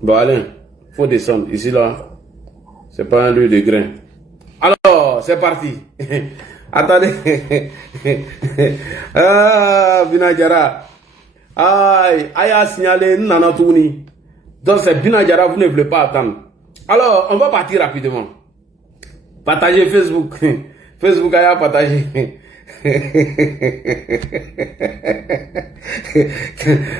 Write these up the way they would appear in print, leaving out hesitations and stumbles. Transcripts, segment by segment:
Bon, Alain, faut descendre. Ici, là, c'est pas un lieu de grain. Alors, c'est parti. Attendez. Ah, Binadjara. Aïe, aïe, a signalé Nanatouni. Donc, c'est Binadjara, vous ne voulez pas attendre. Alors, on va partir rapidement. Partagez Facebook. Facebook, aïe, partagez.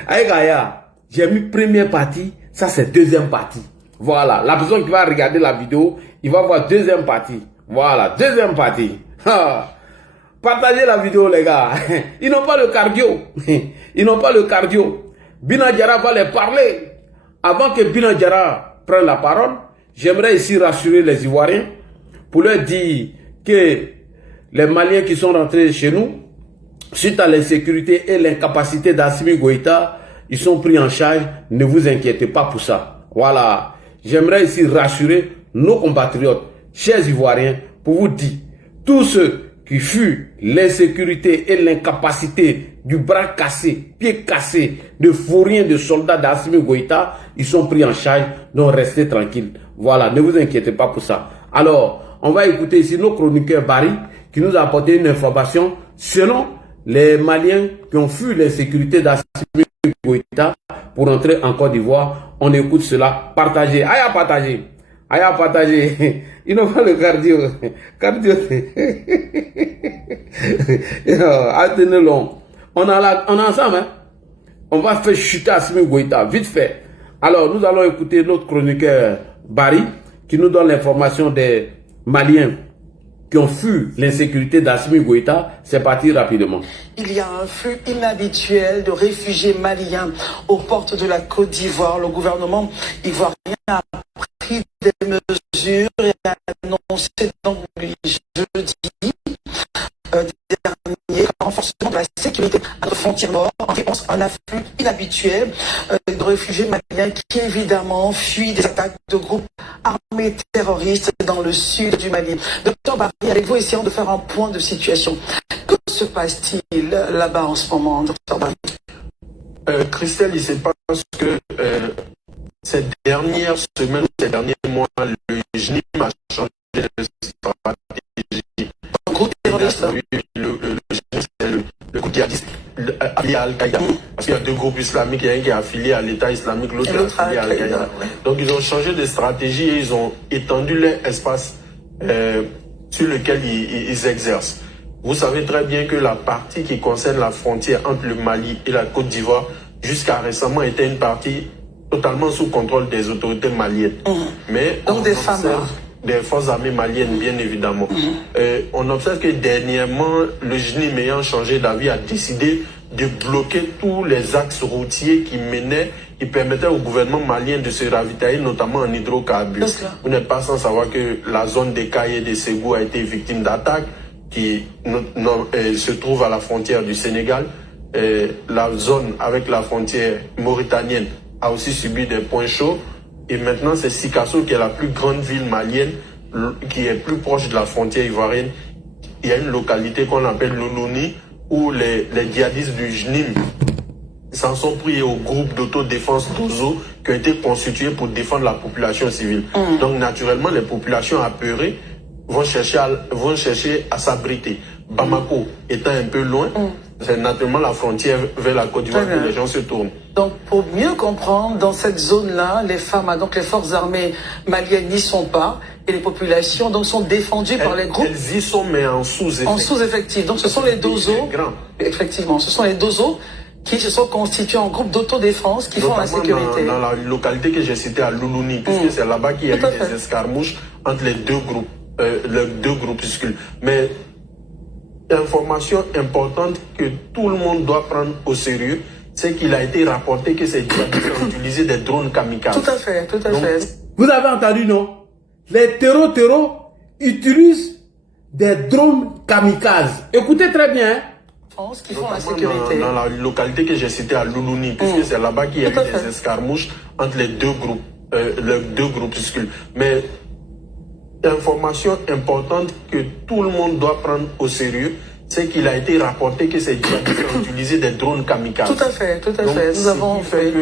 Aïe, Gaïa, j'ai mis première partie, ça c'est deuxième partie. Voilà, la personne qui va regarder la vidéo, il va voir deuxième partie. Voilà, deuxième partie. Partagez la vidéo, les gars. Ils n'ont pas le cardio. Ils n'ont pas le cardio. Binadjara va les parler. Avant que Binadjara prenne la parole, j'aimerais ici rassurer les Ivoiriens pour leur dire que les Maliens qui sont rentrés chez nous, suite à l'insécurité et l'incapacité d'Assimi Goïta, ils sont pris en charge. Ne vous inquiétez pas pour ça. Voilà. J'aimerais ici rassurer nos compatriotes, chers Ivoiriens, pour vous dire, tous ceux qui fuient l'insécurité et l'incapacité du bras cassé, pied cassé, de fourriens, de soldats d'Assimi Goïta, ils sont pris en charge, donc restez tranquilles. Voilà, ne vous inquiétez pas pour ça. Alors, on va écouter ici nos chroniqueurs Barry, qui nous a apporté une information selon les Maliens qui ont fui l'insécurité d'Assimi Goïta pour entrer en Côte d'Ivoire. On écoute cela. Partagez. Aïe à partager. Aïe à partager. Ils n'ont pas le cardio. Cardio. Attendez long. On est ensemble. Hein? On va faire chuter Assimi Goïta. Vite fait. Alors, nous allons écouter notre chroniqueur Barry qui nous donne l'information des Maliens qui ont fui l'insécurité d'Assimi Goïta. C'est parti rapidement. Il y a un flux inhabituel de réfugiés maliens aux portes de la Côte d'Ivoire. Le gouvernement ivoirien a pris des mesures et a annoncé donc jeudi dernier le renforcement de la sécurité à notre frontière nord en réponse à un afflux inhabituel de réfugiés maliens qui évidemment fuient des attaques de groupes armés terroristes dans le sud du Mali. Docteur Barry, avec vous, essayons de faire un point de situation. Que se passe-t-il là-bas en ce moment, Docteur Barry? Christelle, il se passe que ces dernières semaines, ces derniers mois, le GNIM a changé de stratégie. Un groupe terroriste. Le GNIM, c'est le groupe djihadiste affilié à Al-Qaïda. Parce qu'il y a deux groupes islamiques, il y a un qui est affilié à l'État islamique, l'autre est affilié à Al-Qaïda. Donc ils ont changé de stratégie et ils ont étendu leur espace sur lequel ils exercent. Vous savez très bien que la partie qui concerne la frontière entre le Mali et la Côte d'Ivoire, jusqu'à récemment, était une partie totalement sous contrôle des autorités maliennes. Mais donc des femmes, des forces armées maliennes, bien évidemment. On observe que dernièrement, le GNIM ayant changé d'avis a décidé de bloquer tous les axes routiers qui permettaient au gouvernement malien de se ravitailler, notamment en hydrocarbures. Vous n'êtes pas sans savoir que la zone des Cailles et des Ségou a été victime d'attaques qui se trouve à la frontière du Sénégal. La zone avec la frontière mauritanienne a aussi subi des points chauds. Et maintenant, c'est Sikasso qui est la plus grande ville malienne, qui est plus proche de la frontière ivoirienne. Il y a une localité qu'on appelle Loulouni, où les djihadistes du GNIM s'en sont pris au groupe d'autodéfense d'Ozo qui ont été constitués pour défendre la population civile. Donc, naturellement, les populations apeurées vont chercher à s'abriter. Bamako étant un peu loin, c'est naturellement la frontière vers la Côte d'Ivoire que les gens se tournent. Donc, pour mieux comprendre, dans cette zone-là, les femmes, donc les forces armées maliennes n'y sont pas, et les populations donc sont défendues par les groupes. Elles y sont, mais en sous-effectif. En sous-effectif. Donc, ce sont les dozos. Effectivement, ce sont les dozos qui se sont constitués en groupe d'autodéfense qui font la sécurité. Dans la localité que j'ai citée à Loulouni, puisque c'est là-bas qu'il y a eu des escarmouches entre les deux groupuscules. Mais information importante que tout le monde doit prendre au sérieux, c'est qu'il a été rapporté que ces djihadistes ont utilisé des drones kamikazes. Tout à fait, tout à fait. Vous avez entendu, non? Les terreaux utilisent des drones kamikazes. Écoutez très bien. Qui font la sécurité. Dans la localité que j'ai citée à Loulouni, puisque c'est là-bas qu'il y a eu des escarmouches entre les deux groupuscules. Mais information importante que tout le monde doit prendre au sérieux, c'est qu'il a été rapporté que ces djihadistes ont utilisé des drones kamikazes. Tout à fait, tout à Donc, fait. Nous avons fait que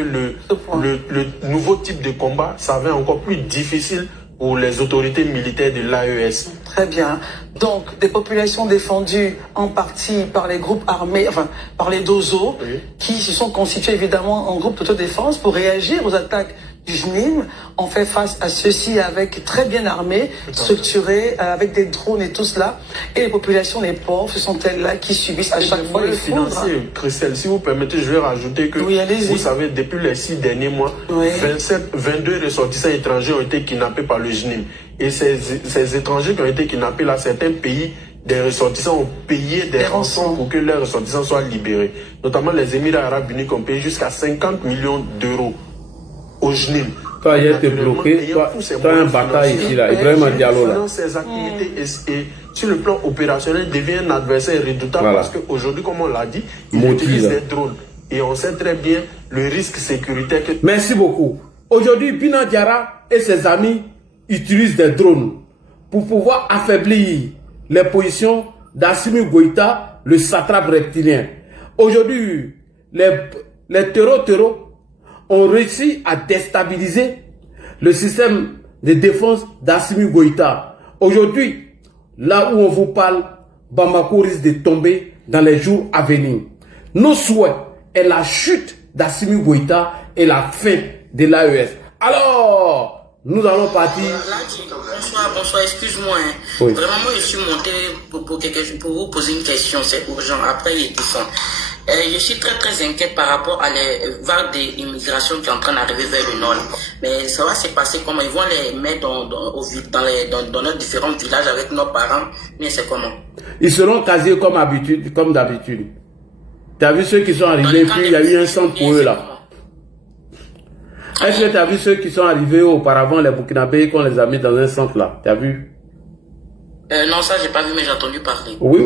le nouveau type de combat, ça va encore plus difficile pour les autorités militaires de l'AES. Très bien. Donc, des populations défendues en partie par les groupes armés, enfin, par les DOZO, Oui. qui se sont constitués évidemment en groupe d'autodéfense pour réagir aux attaques du JNIM. On fait face à ceux-ci avec très bien armés, structurés, avec des drones et tout cela. Et les populations, les pauvres, ce sont elles-là qui subissent à chaque fois les foudres. Financiers, Christelle, si vous permettez, je vais rajouter que, Oui, allez-y. vous savez, depuis les 6 derniers mois, Oui. 22 ressortissants étrangers ont été kidnappés par le JNIM. Et ces étrangers qui ont été kidnappés là, certains pays, des ressortissants ont payé des rançons pour que leurs ressortissants soient libérés. Notamment les Émirats Arabes Unis qui ont payé jusqu'à 50 millions d'euros au JNIM. Toi, il a été bloqué. Toi, un bataille ici, là. Ibrahim Diallo, là. Ces activités et sur le plan opérationnel devient un adversaire redoutable Voilà. parce qu'aujourd'hui, comme on l'a dit, ils Maudit, utilisent là. des drones. Et on sait très bien le risque sécuritaire que... Merci beaucoup. Aujourd'hui, Bina Diarra et ses amis utilisent des drones pour pouvoir affaiblir les positions d'Assimi Goïta, le satrape reptilien. Aujourd'hui, les terreaux ont réussi à déstabiliser le système de défense d'Assimi Goïta. Aujourd'hui, là où on vous parle, Bamako risque de tomber dans les jours à venir. Nos souhaits est la chute d'Assimi Goïta et la fin de l'AES. Alors, nous allons partir. Bonsoir, excuse-moi. Hein. Oui. Vraiment, moi, je suis monté pour vous poser une question, c'est urgent. Après, il descend. Je suis très inquiet par rapport à les vagues d'immigration qui sont en train d'arriver vers le nord. Mais ça va se passer comment? Ils vont les mettre dans nos différents villages avec nos parents, mais c'est comment? Ils seront casiers comme d'habitude. Tu as vu ceux qui sont arrivés, puis il y a eu un centre pour eux là. Est-ce que tu as vu ceux qui sont arrivés auparavant, les Burkinabés, qu'on les a mis dans un centre là? Tu as vu? Non, ça j'ai pas vu, mais j'ai entendu parler. Oui,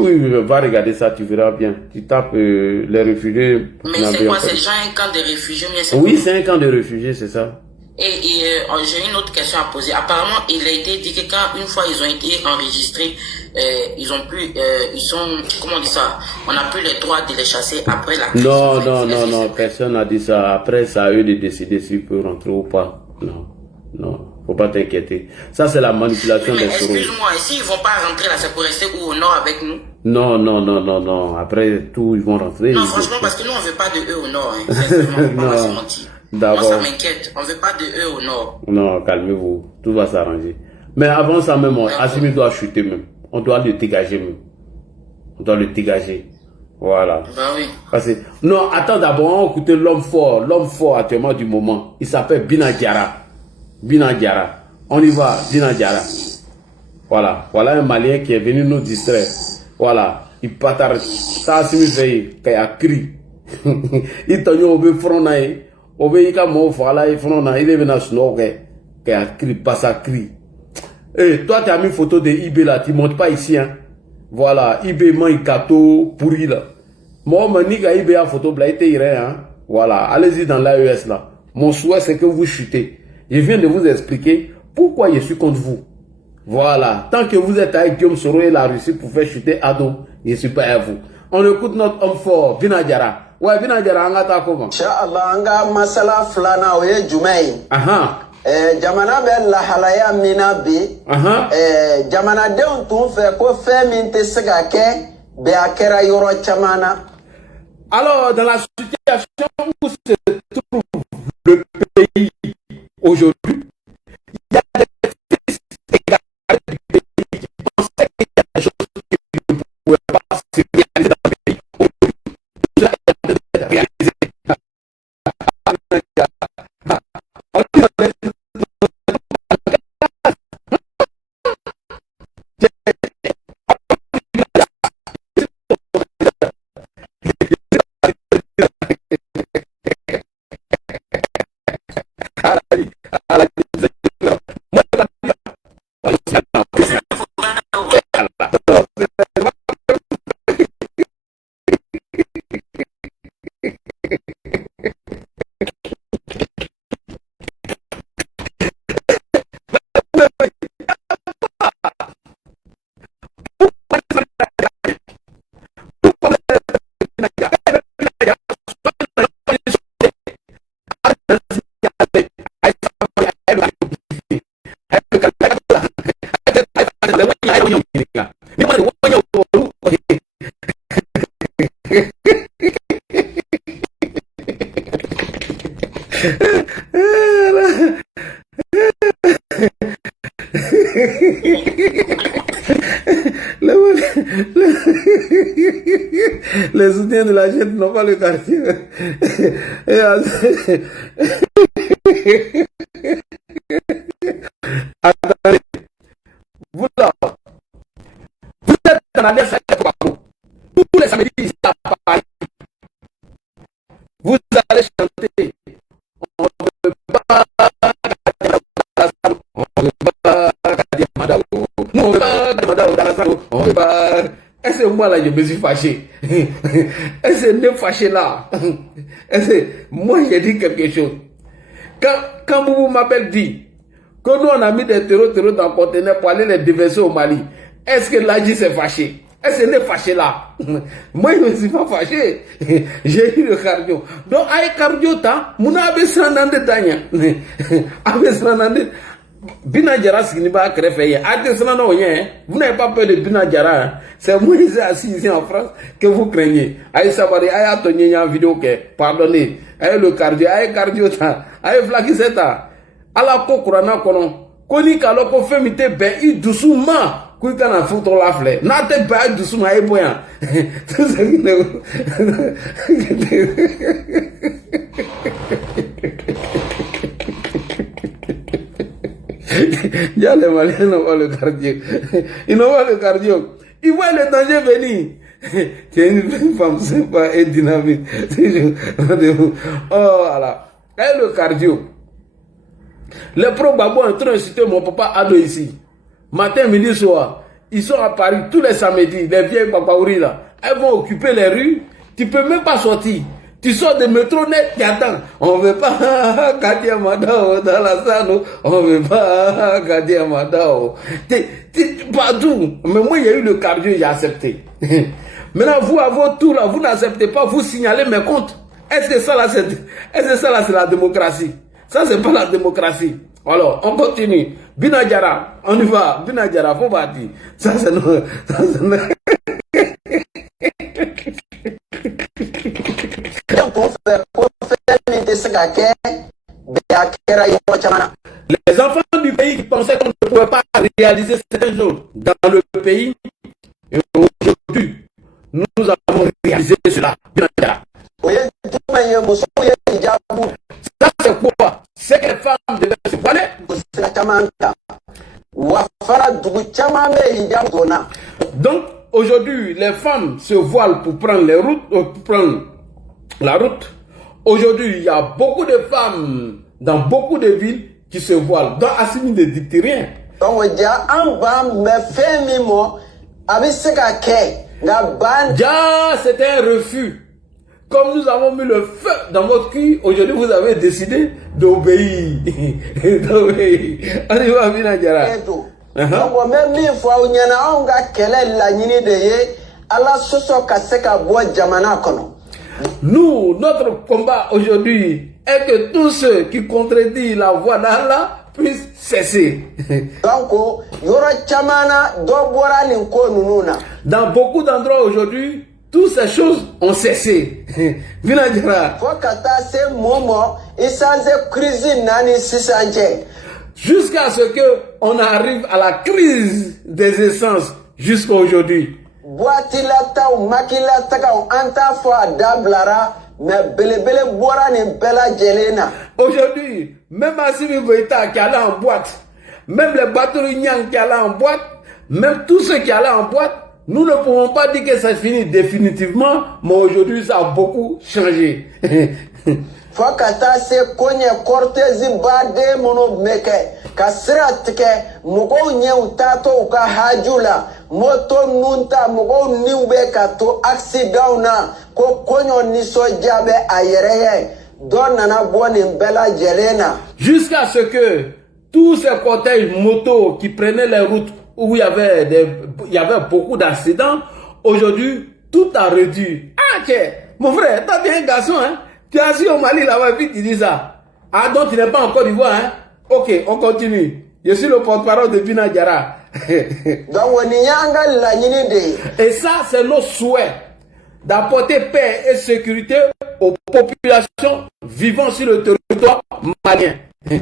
va regarder ça, tu verras bien. Tu tapes les réfugiés. Mais c'est quoi? C'est déjà un camp de réfugiés, mais c'est Oui, quoi? c'est un camp de réfugiés, c'est ça. Et j'ai une autre question à poser. Apparemment, il a été dit que quand une fois ils ont été enregistrés, ils ont pu, ils sont, comment on dit ça? On n'a plus le droit de les chasser après la crise. Non, personne n'a dit ça. Après, c'est à eux de décider s'ils peuvent rentrer ou pas. Non, faut pas t'inquiéter. Ça, c'est la manipulation des souris. Excuse-moi, et s'ils vont pas rentrer là, c'est pour rester où, au nord avec nous? Non. Après tout, ils vont rentrer. Non, franchement, parce que nous, on veut pas de eux au nord. Hein. Sincèrement, on va pas se mentir. Moi, ça m'inquiète. On veut pas de eux au nord. Non, calmez-vous. Tout va s'arranger. Mais avant ça même, Assimi doit chuter même. On doit le dégager même. On doit le dégager. Voilà. Ben oui. Parce que, non, attends d'abord, on va écouter l'homme fort actuellement du moment. Il s'appelle Bina Diarra. On y va, Bina Diarra. Voilà un Malien qui est venu nous distraire. Voilà. Il patarde. Ça Assimi fait, qu'il a crié. Il t'a dit, on veut fronailler. Il est venu à snorer. Qu'il a crié, pas ça crie. Et toi, tu as mis une photo de IB là, tu ne montes pas ici. Hein. Voilà, IB mange gâteau pourri là. Moi, je dis que IB a photo, hein. Voilà, allez-y dans l'AES là. Mon souhait, c'est que vous chutez. Je viens de vous expliquer pourquoi je suis contre vous. Voilà, tant que vous êtes avec Guillaume Soro et la Russie pour faire chuter Ado, je ne suis pas à vous. On écoute notre homme fort, Bina Diarra. Ouais, Bina Diarra, on a comment? Inch'Allah, anga masala flana oye jumai. Jamana bɛ lahalaya min na bi jamanadenw tun fɛ ko fɛn min tɛ se ka kɛ bɛɛ a kɛra yɔrɔ caman na. Alors, dans la situation où se trouve le pays aujourd'hui, il y a des fils égarés du pays qui pensaient qu'il y a des choses qui ne pouvaient pas se réaliser dans le pays. Aujourd'hui, cela est en train d'être réalisé. Les soutiens de la gente n'ont pas le quartier. Attendez. Vous là, vous êtes en alliance avec Bako. Tous les samedis ici à Paris. Vous allez chanter. On ne veut pas on ne veut pas Madao. On ne veut pas Madao. On ne veut pas. Est-ce que moi là je me suis fâché? Est-ce que ne fâché là? Est-ce que moi j'ai dit quelque chose? Quand vous m'appelez dit que nous on a mis des terreaux dans le conteneur pour aller les déverser au Mali, est-ce que l'Adji s'est fâché? Est-ce qu'elle est fâché là? Moi je ne me suis pas fâché. J'ai eu le cardio. Donc avec cardio ta, mouna abe sanande tanya. Abe sanande. Bina Diarra ce qui n'est pas créé. Vous n'avez pas peur de Bina Diarra. C'est moi qui suis assis ici en France que vous craignez. Aïe Sabari, aïe Atoni, en vidéo que, pardonnez. Aïe le cardio, aïe Flakiseta. À la Kokurana Konon. Koni Kaloko Femite Be, doucement. Kui kana foutre la fleur. N'a te pas doucement, aïe boyan. Tout ça qui ne. Il y a les Maliens n'ont pas le cardio. Ils n'ont pas le cardio. Ils voient le danger venir. Tu es une femme sympa et dynamique. Oh voilà. Et le cardio. Les pro-babos en train de citer mon papa Ado ici. Matin, midi, soir. Ils sont à Paris tous les samedis. Les vieilles papaouris là. Elles vont occuper les rues. Tu peux même pas sortir. Tu sors de métro net, tu attends. On ne veut pas Kadia Madao dans la salle. On ne veut pas Kadia Madao. Partout. Mais moi, il y a eu le cardio, j'ai accepté. Maintenant, vous, à votre tour, là, vous n'acceptez pas, vous signalez mes comptes. Est-ce que ça, là, c'est la démocratie? Ça, c'est pas la démocratie. Alors, on continue. Bina Diarra, on y va. Bina Diarra, faut partir. Ça, c'est non. Les enfants du pays qui pensaient qu'on ne pouvait pas réaliser certaines choses dans le pays, et aujourd'hui, nous avons réalisé cela. Ça, c'est quoi? C'est que les femmes devaient se voiler. Donc, aujourd'hui, les femmes se voilent pour prendre les routes, pour prendre la route. Aujourd'hui, il y a beaucoup de femmes dans beaucoup de villes qui se voilent. Donc, Assimi ne dit rien. C'était un refus. Comme nous avons mis le feu dans votre cul, aujourd'hui vous avez décidé d'obéir. Allez, va Bina Diarra. Nous, notre combat aujourd'hui est que tous ceux qui contredisent la voix d'Allah puissent cesser. Dans beaucoup d'endroits aujourd'hui, toutes ces choses ont cessé. Bina Diarra. Jusqu'à ce que on arrive à la crise des essences jusqu'à aujourd'hui. Aujourd'hui, même Assimi Goïta qui allait en boîte, même les bateaux Nyang qui allaient en boîte, même tous ceux qui allaient en boîte, nous ne pouvons pas dire que c'est fini définitivement, mais aujourd'hui ça a beaucoup changé. Jusqu'à ce que tous ces cortèges motos qui prenaient les routes où il y avait beaucoup d'accidents, aujourd'hui, tout a réduit. Ah, tiens, mon frère, toi, tu es un garçon, hein? Tu es assis au Mali, là-bas, vite, tu dis ça. Ah, donc tu n'es pas en Côte d'Ivoire, hein? Ok, on continue. Je suis le porte-parole de Bina Diarra. Et ça, c'est nos souhaits d'apporter paix et sécurité aux populations vivant sur le territoire malien. Si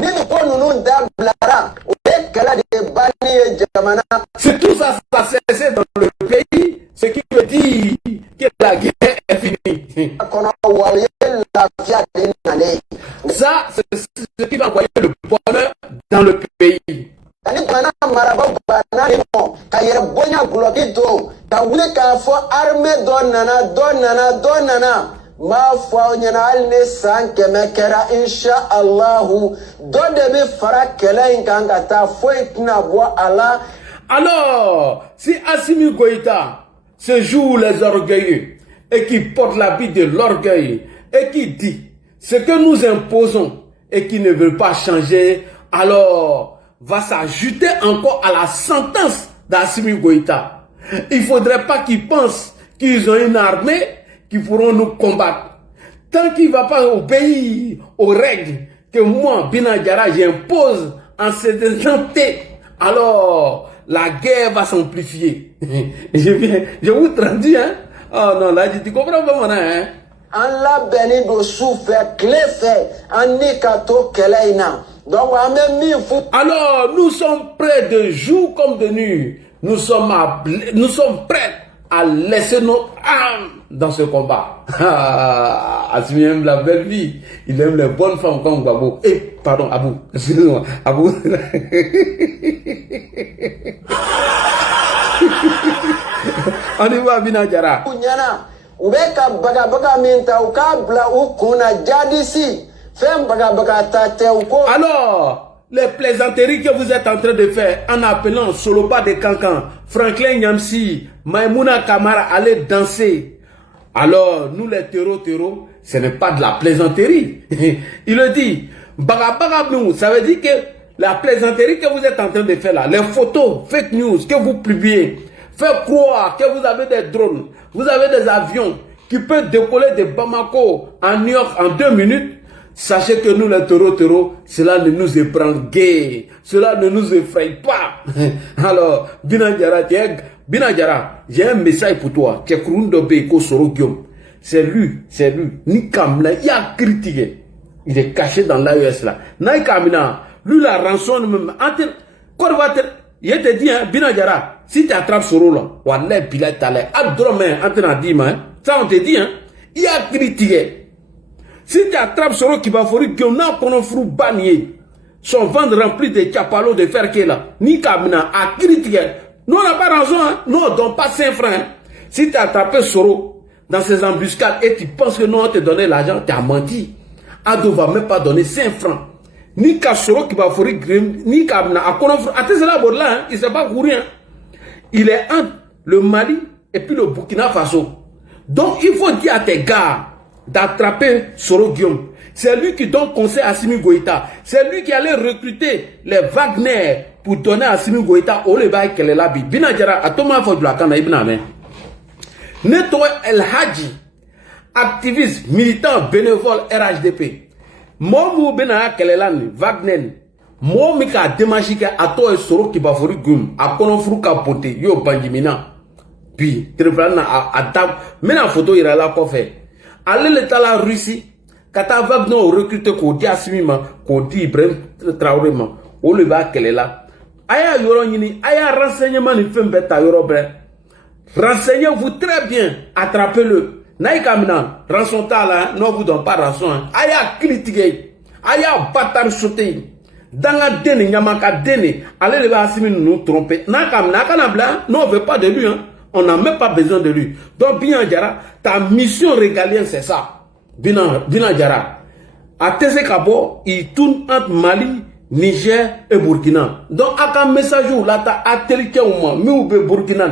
tout ça, ça cessé dans le pays, ce qui veut dire que la guerre est finie. Ça, c'est ce qui va envoyer le bonheur dans le pays. Ma foi nyana alne san keme kera insha Allahu don de be fara kele inkanga ta foi tina boa ala. Alors, si Assimi Goïta se joue les orgueilleux et qui porte l'habit de l'orgueil et qui dit ce que nous imposons et qui ne veut pas changer, alors va s'ajouter encore à la sentence d'Assimi Goïta. Il ne faudrait pas qu'ils pensent qu'ils ont une armée qui pourront nous combattre. Tant qu'il ne va pas obéir aux règles que moi, Bina Diarra, j'impose en cette santé, alors la guerre va s'amplifier. Je vous traduis, hein? Oh non, là, tu comprends pas, mon hein? En la béni de souffle, clé fait, en nikato keleina. Donc, on a même mis fou. Alors, nous sommes prêts de jour comme de nuit. Nous sommes prêts à laisser nos âmes dans ce combat. Assimi aime la belle vie. Il aime les bonnes femmes comme Gbagbo. Pardon, Abou. Excusez-moi. Abou. On y va, Bina Diarra. Alors, les plaisanteries que vous êtes en train de faire en appelant Soloba de Cancan, Franklin Nyamsi, Maïmouna Kamara, aller danser. Alors, nous les terreaux, ce n'est pas de la plaisanterie. Il le dit. Bagabagabnou, ça veut dire que la plaisanterie que vous êtes en train de faire là, les photos, fake news que vous publiez, faire croire que vous avez des drones, vous avez des avions qui peuvent décoller de Bamako à New York en 2 minutes. Sachez que nous les terreaux, cela ne nous ébranle guère, cela ne nous effraie pas. Alors, Bina Diarra, j'ai un message pour toi. C'est lui, ni Kamla, il a critiqué. Il est caché dans l'AES là. Naï Kamina, lui la rançonne même. Il te dit, hein, Bina Diarra, si tu attrapes Soro là, Wallah Pilat Talé, Abdurrahman, ça on te dit, hein, il a critiqué. Si tu attrapes Soro qui va fourrer, qu'on a qu'on frou bagné, son ventre rempli de chapalos de fer qui est là, ni Kamina a critiqué. Nous on n'a pas raison, hein, nous on ne donne pas 5 francs. Hein. Si tu as attrapé Soro dans ses embuscades et tu penses que nous on te donné l'argent, tu as menti. Ado va même pas donner 5 francs. Ni Soro qui va fourrer, ni Kamina a qu'on frou. Attends, c'est là, hein, il ne s'est pas couru. Hein. Il est entre le Mali et puis le Burkina Faso. Donc il faut dire à tes gars d'attraper Soro Guillaume. C'est lui qui donne conseil à Assimi Goïta. C'est lui qui allait recruter les Wagner pour donner à Assimi Goïta au Lebaï qu'elle est là. Bina Diarra, à Thomas Fodulakana Ibn Amen. Nettoie El Hadji, activiste, militant, bénévole RHDP. Moi, Bina qu'elle est là, Wagner. Moi, Mika Demachike, à toi et Soro qui va fourrer Guillaume, à Konofru Kapote, yo Bandimina. Puis, Tréplan à Dab, mais la photo, il a là quoi faire. Allez l'état la Russie, quand tu as recruté qu'on dit Assimima, qu'on dit Ibrahim Traoré, on le va qu'elle est là. Aya Yoronini, aya renseignement, il fait un bêta Yorobre. Renseignez-vous très bien, attrapez-le. Naïkamina, rançon là, non vous donne pas rançon. Aya critiqué, aya bâtard sauté. Dans la denne, Yamaka denne, allez le va Assimi nous tromper. Naïkamina, Kanabla, non on veut pas de lui, hein. On n'a même pas besoin de lui. Donc, Bina Diarra, ta mission régalienne, c'est ça. Bina Diarra. À Tézé-Kabo, il tourne entre Mali, Niger et Burkina. Donc, à un message où là, tu as atterri au moins, mais où Burkina.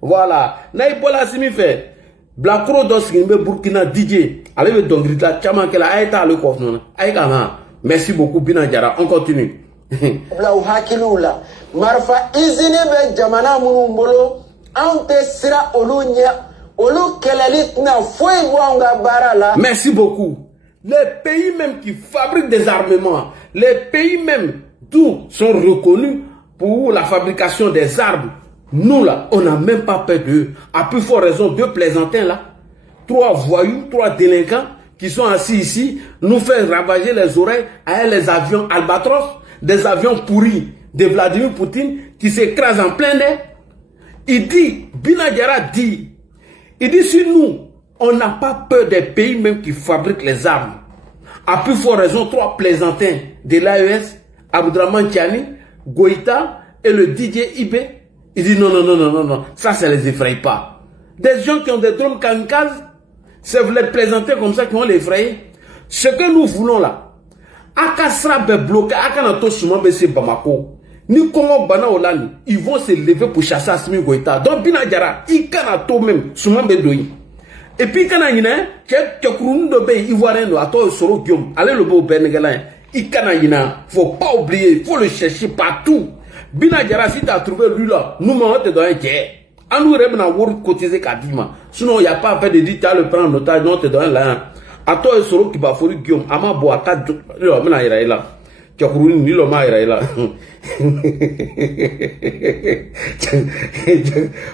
Voilà. Naïbola Simi fait. Blacro Doskin, Burkina, DJ. Allez, donc, la Tchaman, qu'elle a été à le coffre. Merci beaucoup, Bina Diarra. On continue. Marfa, Izini, Jamana, Moumbolo. Merci beaucoup. Les pays même qui fabriquent des armements, les pays même d'où sont reconnus pour la fabrication des armes, nous là, on n'a même pas peur d'eux. À plus forte raison, 2 plaisantins là, 3 voyous, 3 délinquants qui sont assis ici, nous fait ravager les oreilles avec les avions Albatros, des avions pourris de Vladimir Poutine qui s'écrasent en plein air. Il dit, Binagara dit, il dit si nous, on n'a pas peur des pays même qui fabriquent les armes. À plus forte raison, 3 plaisantins de l'AES, Abdraman Tiani, Goïta et le DJ Ibé. Il dit non, non, non, non, non, non, ça ne les effraie pas. Des gens qui ont des drones kamikazes, c'est les plaisantins comme ça qui vont les effrayer. Ce que nous voulons là, Akasra be bloqué, Akanato Souman Bessé Bamako. Ni Congo Bana Olani, ils vont se lever pour chasser Assimi Goïta. Donc Binagara, Ikanato même, Souman Bedoui. Et puis quand il y a un de pays ivoirien, attends, solo Guillaume, allez le beau Benegalin, Ikanayina, faut pas oublier, faut le chercher partout. Binagara, si tu as trouvé lui là, nous m'en te donner un tiers. En nous revenons à Word cotiser Kadima. Sinon, il n'y a pas fait de dire, tu as le prendre en otage, non, te donner là. Attends, solo qui va faire Guillaume, Ama Boata, là, maintenant il est là. Tchakourou, ni l'homme il est là.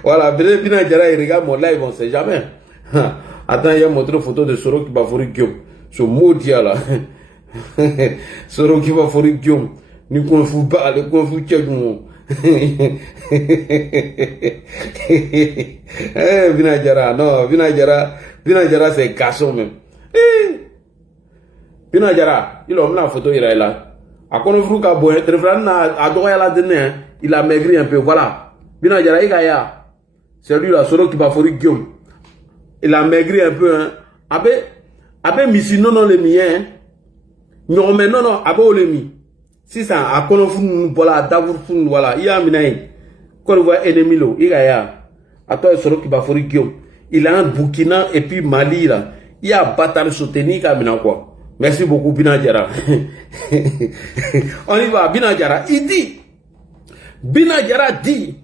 Voilà, Binagara, il regarde mon live, on ne sait jamais. Attends, il y a montré une photo de Soro qui va faire Guillaume. Ce maudit là. Soro qui va faire Guillaume. Ni qu'on fout pas, le qu'on fout Tchakourou. Binagara, non, Binagara c'est garçon même. Binagara, il a mis la photo, il est là. A Konofru ka boy, Trevran a droit à la dernière, il a maigri un peu, voilà. Binagara, il a c'est lui là, Soro qui va faire Guillaume. Il a maigri un peu, hein. Abe misi non non le mien, hein. Non mais non non, abe o le mi. Si ça a Konofru voilà, Davourfou voilà, il y a minaï. Quand on voit ennemi là, il a. Attends, Soro qui va faire Guillaume. Il a un Burkina et puis Mali là. Il y a bataille soutenue comme quoi. Merci beaucoup Binagara. On y va, Binagara. Il dit, Binagara dit,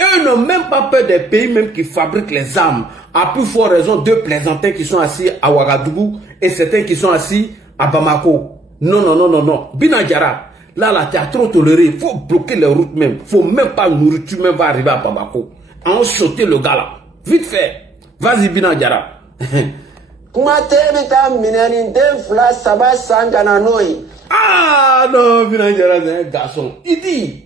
eux n'ont même pas peur des pays même qui fabriquent les armes. À plus forte raison, 2 plaisantins qui sont assis à Ouagadougou et certains qui sont assis à Bamako. Non, non, non, non, non. Binagara, là, tu as trop toléré. Il faut bloquer les routes même. Il ne faut même pas nourriture même va arriver à Bamako. On sauter le gars là. Vite fait. Vas-y Binagara. Ah non, Binagara c'est un garçon. Il dit,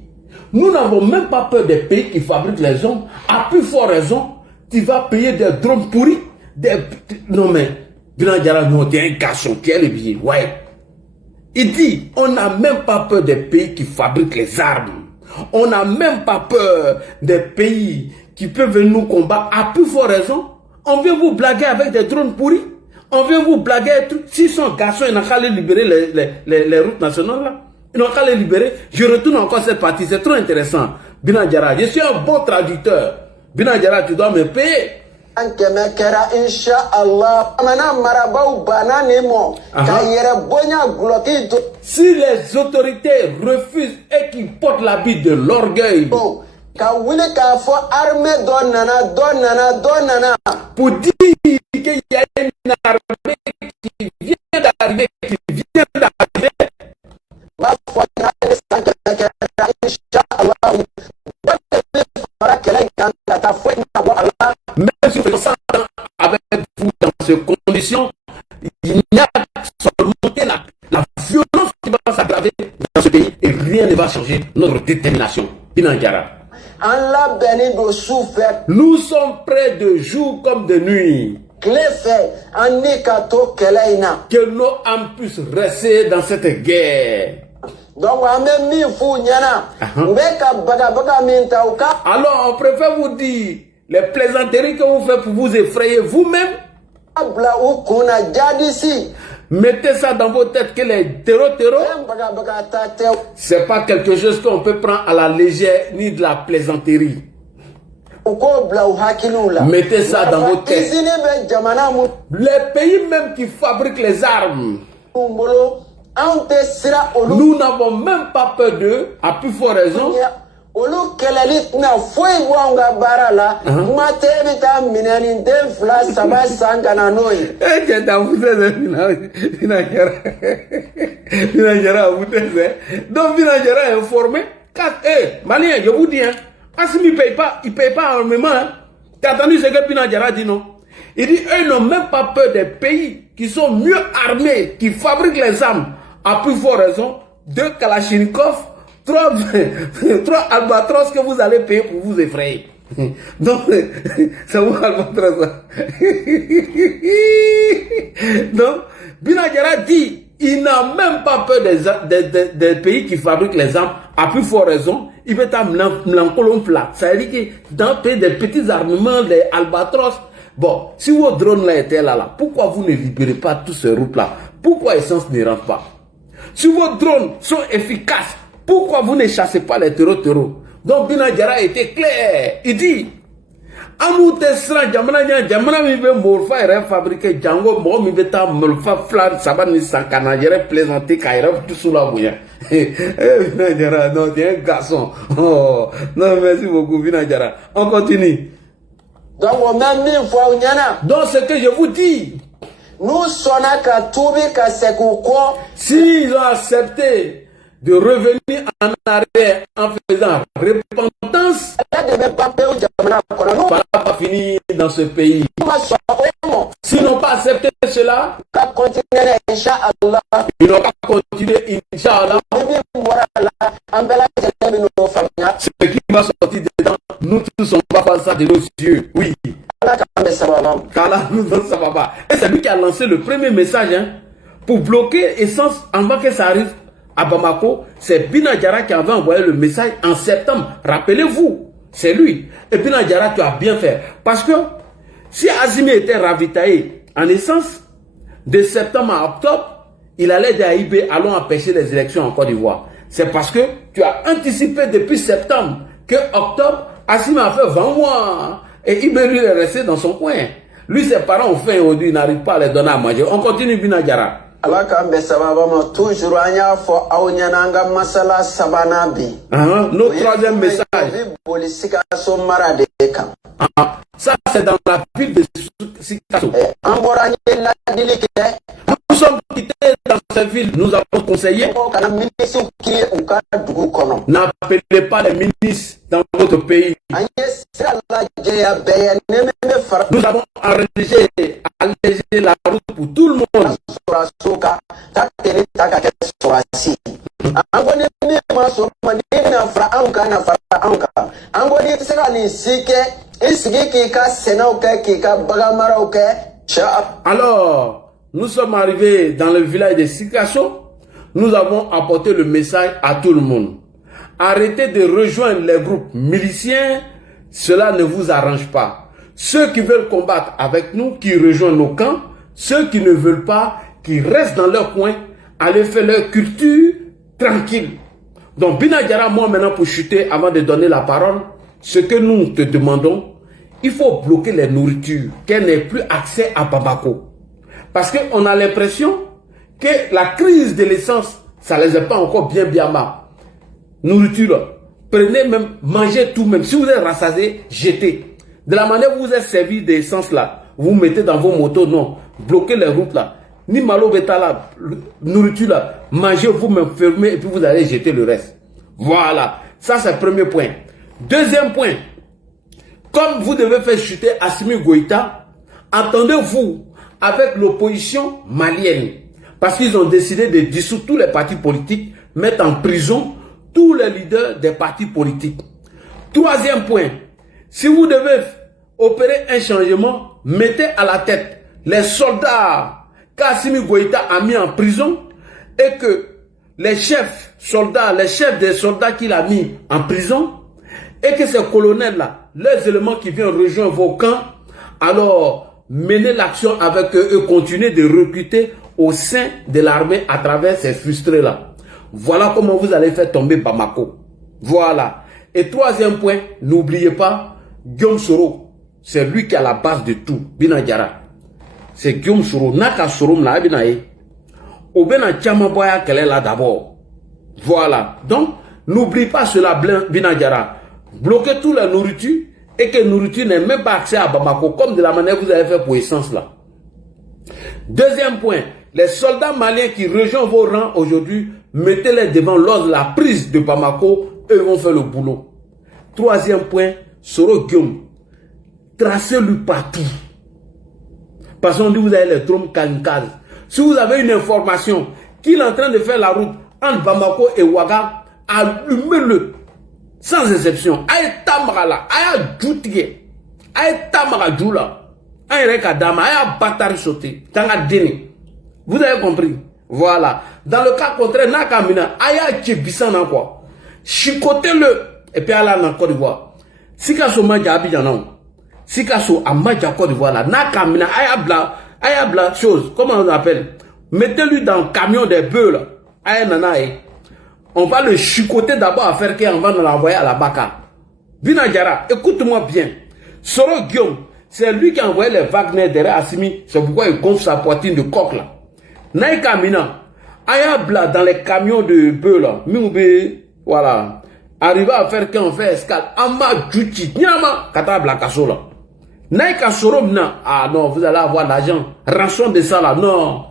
nous n'avons même pas peur des pays qui fabriquent les hommes. À plus forte raison, tu vas payer des drones pourris. Non mais, Binagara, non, tu es un garçon, tu es le billet. Ouais. Il dit, on n'a même pas peur des pays qui fabriquent les armes. On n'a même pas peur des pays qui peuvent venir nous combattre. À plus forte raison, on vient vous blaguer avec des drones pourris. On vient vous blaguer. 600 garçons, ils n'ont qu'à les libérer les routes nationales là. Ils n'ont qu'à les libérer. Je retourne encore cette partie. C'est trop intéressant. Binagara, je suis un bon traducteur. Binagara, tu dois me payer. Si les autorités refusent et qu'ils portent l'habit de l'orgueil, pour dire qu'il y a une armée qui vient d'arriver, même si on avec vous dans ces conditions, il y a seulement la violence qui va s'aggraver dans ce pays et rien ne va changer notre détermination. Binagara. Nous sommes près de jour comme de nuit. Que nos âmes puissent rester dans cette guerre. Donc, alors, on préfère vous dire les plaisanteries que vous faites pour vous effrayer vous-même. Mettez ça dans vos têtes que les terreaux, c'est pas quelque chose qu'on peut prendre à la légère ni de la plaisanterie. Mettez ça dans vos têtes. Les pays même qui fabriquent les armes, nous n'avons même pas peur d'eux, à plus forte raison. Donc Binagara est informé. Malien, je vous dis, Assimi il paye pas armement. T'as entendu ce que Binagara dit, non? Il dit, eux n'ont même pas peur des pays qui sont mieux armés, qui fabriquent les armes. À plus forte raison, 2 Kalachnikov, 3 albatros que vous allez payer pour vous effrayer. Donc, ça vous va montrer ça. Donc, Binagara dit, il n'a même pas peur des pays qui fabriquent les armes. À plus forte raison, il veut être l'encolon plat. Ça veut dire que dans le pays des petits armements, des albatros, bon, si vos drones là étaient là, pourquoi vous ne libérez pas tous ces routes là? Pourquoi Essence ne rentre pas? Si vos drones sont efficaces, pourquoi vous ne chassez pas les terreaux? Donc Binagara était clair. Il dit, Amou Tesra, Jamana mi be morfa ere fabriqué Django, mo mi beta morfa flan, sabani sankana, jere plaisanter kaira tout sous la bouilla. Binagara, non, t'es un garçon. Oh, non, merci beaucoup, Binagara. On continue. Donc, on même une fois, donc, ce que je vous dis, nous sommes à Toubi, à Sekouko. S'ils ont accepté de revenir en arrière en faisant repentance, ça ne va pas finir dans ce pays. S'ils n'ont pas accepté cela, ils n'ont pas continué, Inch'Allah. Ce qui va sortir dedans, nous tous on va faire ça de nos yeux. Oui. Et c'est lui qui a lancé le premier message pour bloquer Essence avant que ça arrive à Bamako. C'est Binagara qui avait envoyé le message en septembre. Rappelez-vous, c'est lui. Et Binagara, tu as bien fait. Parce que si Azimi était ravitaillé en essence, de septembre à octobre, il allait dire à IB, allons empêcher les élections en Côte d'Ivoire. C'est parce que tu as anticipé depuis septembre que octobre, Azimi a fait 20 mois. Et IB lui est resté dans son coin. Lui, ses parents ont fait aujourd'hui, il n'arrive pas à les donner à manger. On continue Binagara. Notre troisième message. Ça, c'est dans la ville de Sikasso. Nous sommes quittés dans cette ville. Nous avons conseillé. N'appelez pas les ministres dans votre pays. Nous avons allégé la route pour tout le monde. Alors, nous sommes arrivés dans le village de Sikasso. Nous avons apporté le message à tout le monde. Arrêtez de rejoindre les groupes miliciens. Cela ne vous arrange pas. Ceux qui veulent combattre avec nous, qui rejoignent nos camps. Ceux qui ne veulent pas, qui restent dans leur coin, allez faire leur culture tranquille. Donc, Binagara, moi maintenant pour chuter, avant de donner la parole, ce que nous te demandons, il faut bloquer les nourritures, qu'elle n'ait plus accès à Bamako. Parce qu'on a l'impression que la crise de l'essence, ça ne les a pas encore bien mal. Nourriture, prenez même, mangez tout même. Si vous êtes rassasié, jetez. De la manière où vous êtes servi d'essence là, vous mettez dans vos motos, non. Bloquez les routes là. Ni malo beta là, nourriture là, mangez vous-même, fermez et puis vous allez jeter le reste. Voilà. Ça c'est le premier point. Deuxième point. Comme vous devez faire chuter Assimi Goïta, attendez-vous avec l'opposition malienne. Parce qu'ils ont décidé de dissoudre tous les partis politiques, mettre en prison tous les leaders des partis politiques. Troisième point. Si vous devez opérer un changement, mettez à la tête les soldats qu'Assimi Goïta a mis en prison et que les chefs soldats, les chefs des soldats qu'il a mis en prison et que ces colonels-là, les éléments qui viennent rejoindre vos camps, alors menez l'action avec eux et continuez de recruter au sein de l'armée à travers ces frustrés-là. Voilà comment vous allez faire tomber Bamako. Voilà. Et troisième point, n'oubliez pas, Guillaume Soro, c'est lui qui est à la base de tout. Binagara. C'est Guillaume Soro. Naka Soro na abinaye. Obena Tchamaboya qu'elle est là d'abord. Voilà. Donc, n'oublie pas cela, Binagara. Bloquez toute la nourriture et que la nourriture n'ait même pas accès à Bamako, comme de la manière que vous avez fait pour Essence là. Deuxième point, les soldats maliens qui rejoignent vos rangs aujourd'hui, mettez-les devant lors de la prise de Bamako, eux vont faire le boulot. Troisième point, Soro Guillaume, tracez-lui partout. Parce qu'on dit vous avez les drones kamikazes. Si vous avez une information qu'il est en train de faire la route entre Bamako et Ouaga, allumez-le. Sans exception. Aïe tamara aïe djoutige. Aïe tamara djoula. Aïe reka dama, aïe batari sauté. Tanga deni. Vous avez compris? Voilà. Dans le cas contraire, Nakamina, aïe tchebisan en quoi. Chicoté-le. Et puis Allah en Côte d'Ivoire. Si kaso maja Abidjan non. Si kaso a maja Côte d'Ivoire là. Nakamina, aïe bla chose. Comment on appelle? Mettez-lui dans le camion des bœufs là. Aïe nanaï. On va le chicoter d'abord à faire qu'on va nous l'envoyer à la Baka. Binadjara, écoute-moi bien. Soro Guillaume, c'est lui qui a envoyé les Wagner derrière Assimi. C'est pourquoi il gonfle sa poitrine de coq là. Naïka Mina, Ayabla dans les camions de bœufs là. Mioube, voilà. Arriver à faire qu'on fait escale. Ama Djouti, Nyama, Katabla Kasso là. Naïka Soro Mina, ah non, vous allez avoir l'argent. Rançon de ça là, non.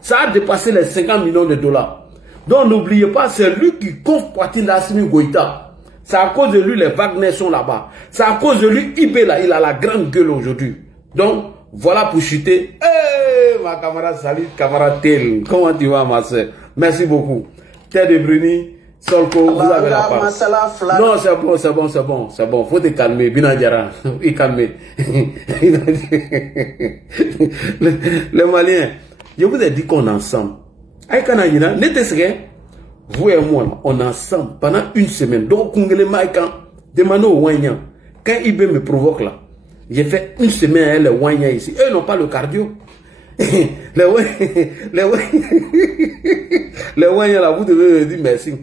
Ça a dépassé les 50 millions de dollars. Donc n'oubliez pas, c'est lui qui gonfle poitrine d'Assimi Goïta. C'est à cause de lui les Wagner sont là-bas. C'est à cause de lui Ibé là, il a la grande gueule aujourd'hui. Donc voilà pour chuter. Hey, ma camarade, salut camarade Tel. Comment tu vas ma soeur? Merci beaucoup. Terre de Bruni, Solko, vous avez la parole. Non, c'est bon, c'est bon, c'est bon, c'est bon. Faut te calmer, Binadjara. Il calme. Les Maliens, je vous ai dit qu'on est ensemble. Vous et moi, on est ensemble pendant une semaine. Donc, demandez au Wanyan. Quand Ibé me provoque là, j'ai fait une semaine à les Wanyan ici. Eux n'ont pas le cardio. Les Wanyan là, vous devez me dire merci.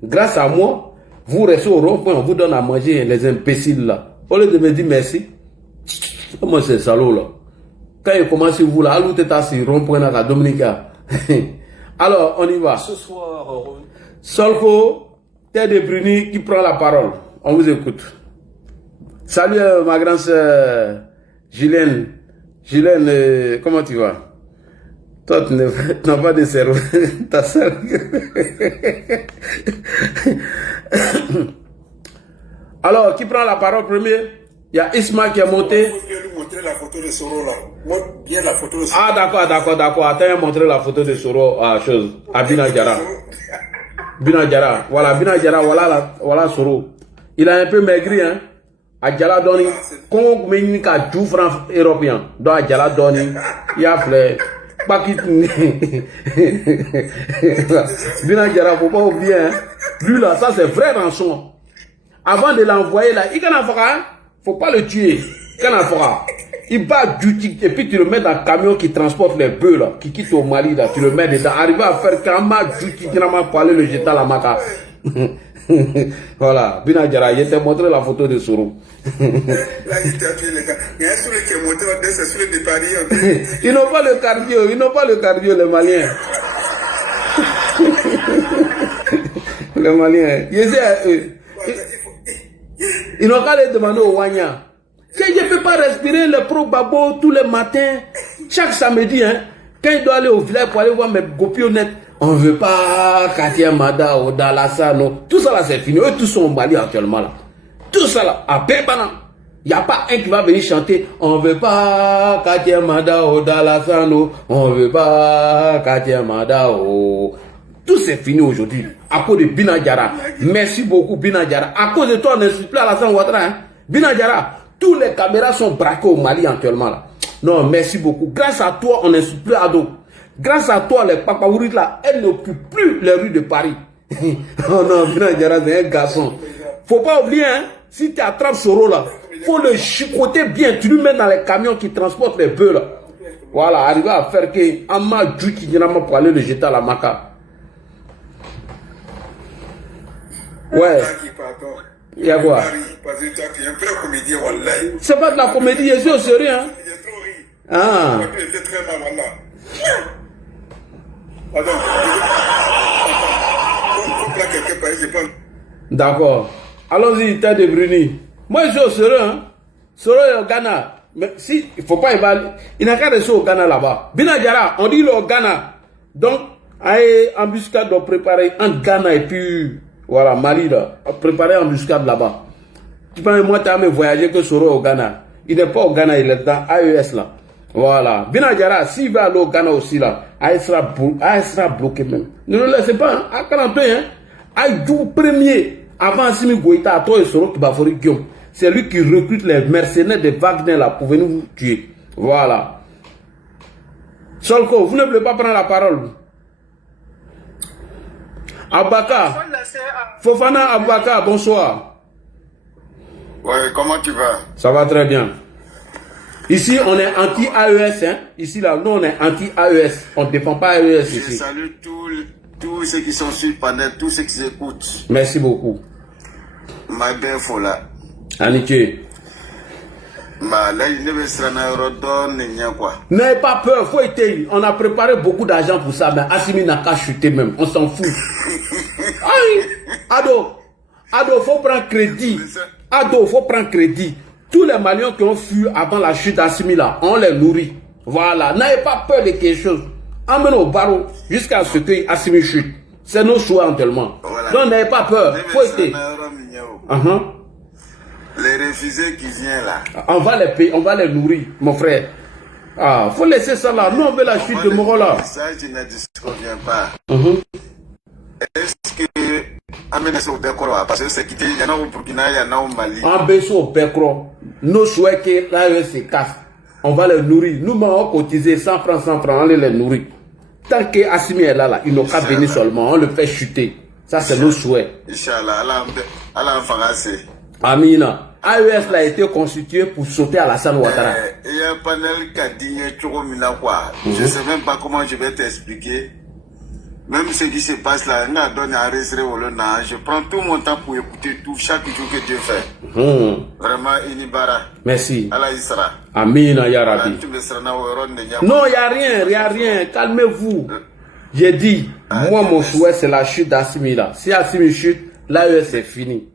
Grâce à moi, vous restez au rond-point, on vous donne à manger les imbéciles là. Au lieu de me dire merci, comment c'est salaud là. Quand il commence vous là, allô t'es assis, rond-point là, Dominica. Alors, on y va. Ce soir, Solko, Terre de Bruni qui prend la parole. On vous écoute. Salut ma grande sœur Guylaine. Guylaine, comment tu vas? Toi, tu n'as pas de cerveau. Ta sœur. Alors, qui prend la parole premier? Il y a Isma qui est monté. Je vais lui montrer la photo de Soro là. Montre bien la photo de Soro. Ah, d'accord. Attends, montrer la photo de Soro à chose. À Binadjara. Binadjara. Voilà, Binadjara, voilà Soro. Il a un peu maigri, hein. Adjala Doni. Comment vous mettez qu'à 2 francs européens? Donc, Adjala Doni. Il y a fait. Pas qui. Binadjara, faut pas oublier, hein. Lui là, ça c'est vrai rançon. Avant de l'envoyer là, il en fera, hein. Faut pas le tuer. Qu'en en fera? Il bat du tic et puis tu le mets dans le camion qui transporte les bœufs là, qui quitte au Mali là, tu le mets dedans. Arriver à faire Kama du tic, pour aller le jeter à la maca. Voilà, Binadjara, je t'ai montré la photo de Soro. Là, il t'a tué les gars. Il y a un soleil qui est monté là-dedans, c'est celui de Paris. Ils n'ont pas le cardio, les Maliens. Les Maliens. Ils n'ont qu'à les demander au Wanya. Si je ne peux pas respirer le pro-babo tous les matins, chaque samedi, hein, quand il doit aller au village pour aller voir mes gopionnettes, on ne veut pas Katia Mada ou Dalassano. Tout ça là, c'est fini. Eux tous sont au Mali actuellement là. Tout ça là, à Pébana. Il n'y a pas un qui va venir chanter. On ne veut pas Katia Mada ou Dalassano. On ne veut pas Katia Mada ou... Tout c'est fini aujourd'hui. À cause de Binadjara. Merci beaucoup Binadjara. À cause de toi, on n'insulte plus Alassane Ouattara. Hein? Binadjara, tous les caméras sont braquées au Mali actuellement là. Non, merci beaucoup. Grâce à toi, on n'insulte plus Ado. Grâce à toi, les papaouris là, elles n'occupent plus les rues de Paris. Oh non, Binadjara, c'est un garçon. Faut pas oublier, hein, si tu attrapes Soro là, faut le chicoter bien. Tu lui mets dans les camions qui transportent les bœufs là. Voilà, arriver à faire que Amma Djouki pour aller le jeter à la maca. Ouais. Il y a quoi? C'est pas de la comédie, je suis au sérieux, hein? Ah. D'accord. Allons-y, Terre de Bruni. Moi, je suis au sérieux, hein? Soro est au Ghana. Mais si, il faut pas évaluer. Il n'a qu'à rester au Ghana là-bas. Binadjara, on dit il est au Ghana. Donc, allez, embuscade doit préparer entre Ghana et puis... Voilà, Mali là, préparer embuscade là-bas. Tu penses, moi, tu as même voyagé que Soro au Ghana. Il n'est pas au Ghana, il est dans AES là. Voilà. Binadjara, s'il va aller au Ghana aussi là, AES sera bloqué même. Ne le laissez pas, hein. À 41, hein. Aïdou premier. Avant Assimi Goïta, à toi et Soro Kibafori Guillaume. C'est lui qui recrute les mercenaires de Wagner là pour venir vous tuer. Voilà. Solko, vous ne voulez pas prendre la parole? Abaka. Fofana Abaka, bonsoir. Ouais, comment tu vas? Ça va très bien. Ici, on est anti-AES. Hein? Ici, là, nous, on est anti-AES. On ne défend pas AES ici. Je salue tous ceux qui sont sur le panel, tous ceux qui écoutent. Merci beaucoup. Ma belle Fola. Anniké. N'ayez pas peur, faut être. On a préparé beaucoup d'argent pour ça, mais Assimi n'a qu'à chuter même. On s'en fout. Aïe, Ado, faut prendre crédit. Ado, faut prendre crédit. Tous les Maliens qui ont fui avant la chute d'Assimi là, on les nourrit. Voilà. N'ayez pas peur de quelque chose. Emmenez au barreau jusqu'à ce que Assimi chute. C'est nos choix tellement. Voilà. Donc n'ayez pas peur. Faut être. Les réfugiés qui viennent là. On va les payer, on va les nourrir, mon frère. Ah, faut laisser ça là. Nous, on veut la chute de Moro là. Ça, je ne disconviens pas. Est-ce que Amenez au Bekro, parce que c'est quitté, il y en a au Burkina, il y en a au Mali. En baissant au Bekro, nos souhaits que l'AES se casse. On va les nourrir. Nous, on va cotiser 100 francs, on les nourrit. Tant que Assimi est là, ils n'ont qu'à venir seulement. On le fait chuter. Ça, c'est nos souhaits. Inch'Allah, Allah Amina. AES a été constitué pour sauter à Alassane Ouattara. Il y a un panel qui a dit je ne sais même pas comment je vais t'expliquer. Même ce qui se passe là, je prends tout mon temps pour écouter tout, chaque jour que Dieu fait. Vraiment, Inibara. Merci. Allah Isra. Amina, Ya Rabbi. Non, il n'y a rien. Calmez-vous. J'ai dit, moi, mon souhait, c'est la chute d'Assimi là. Si Assimi chute, l'AES, c'est fini.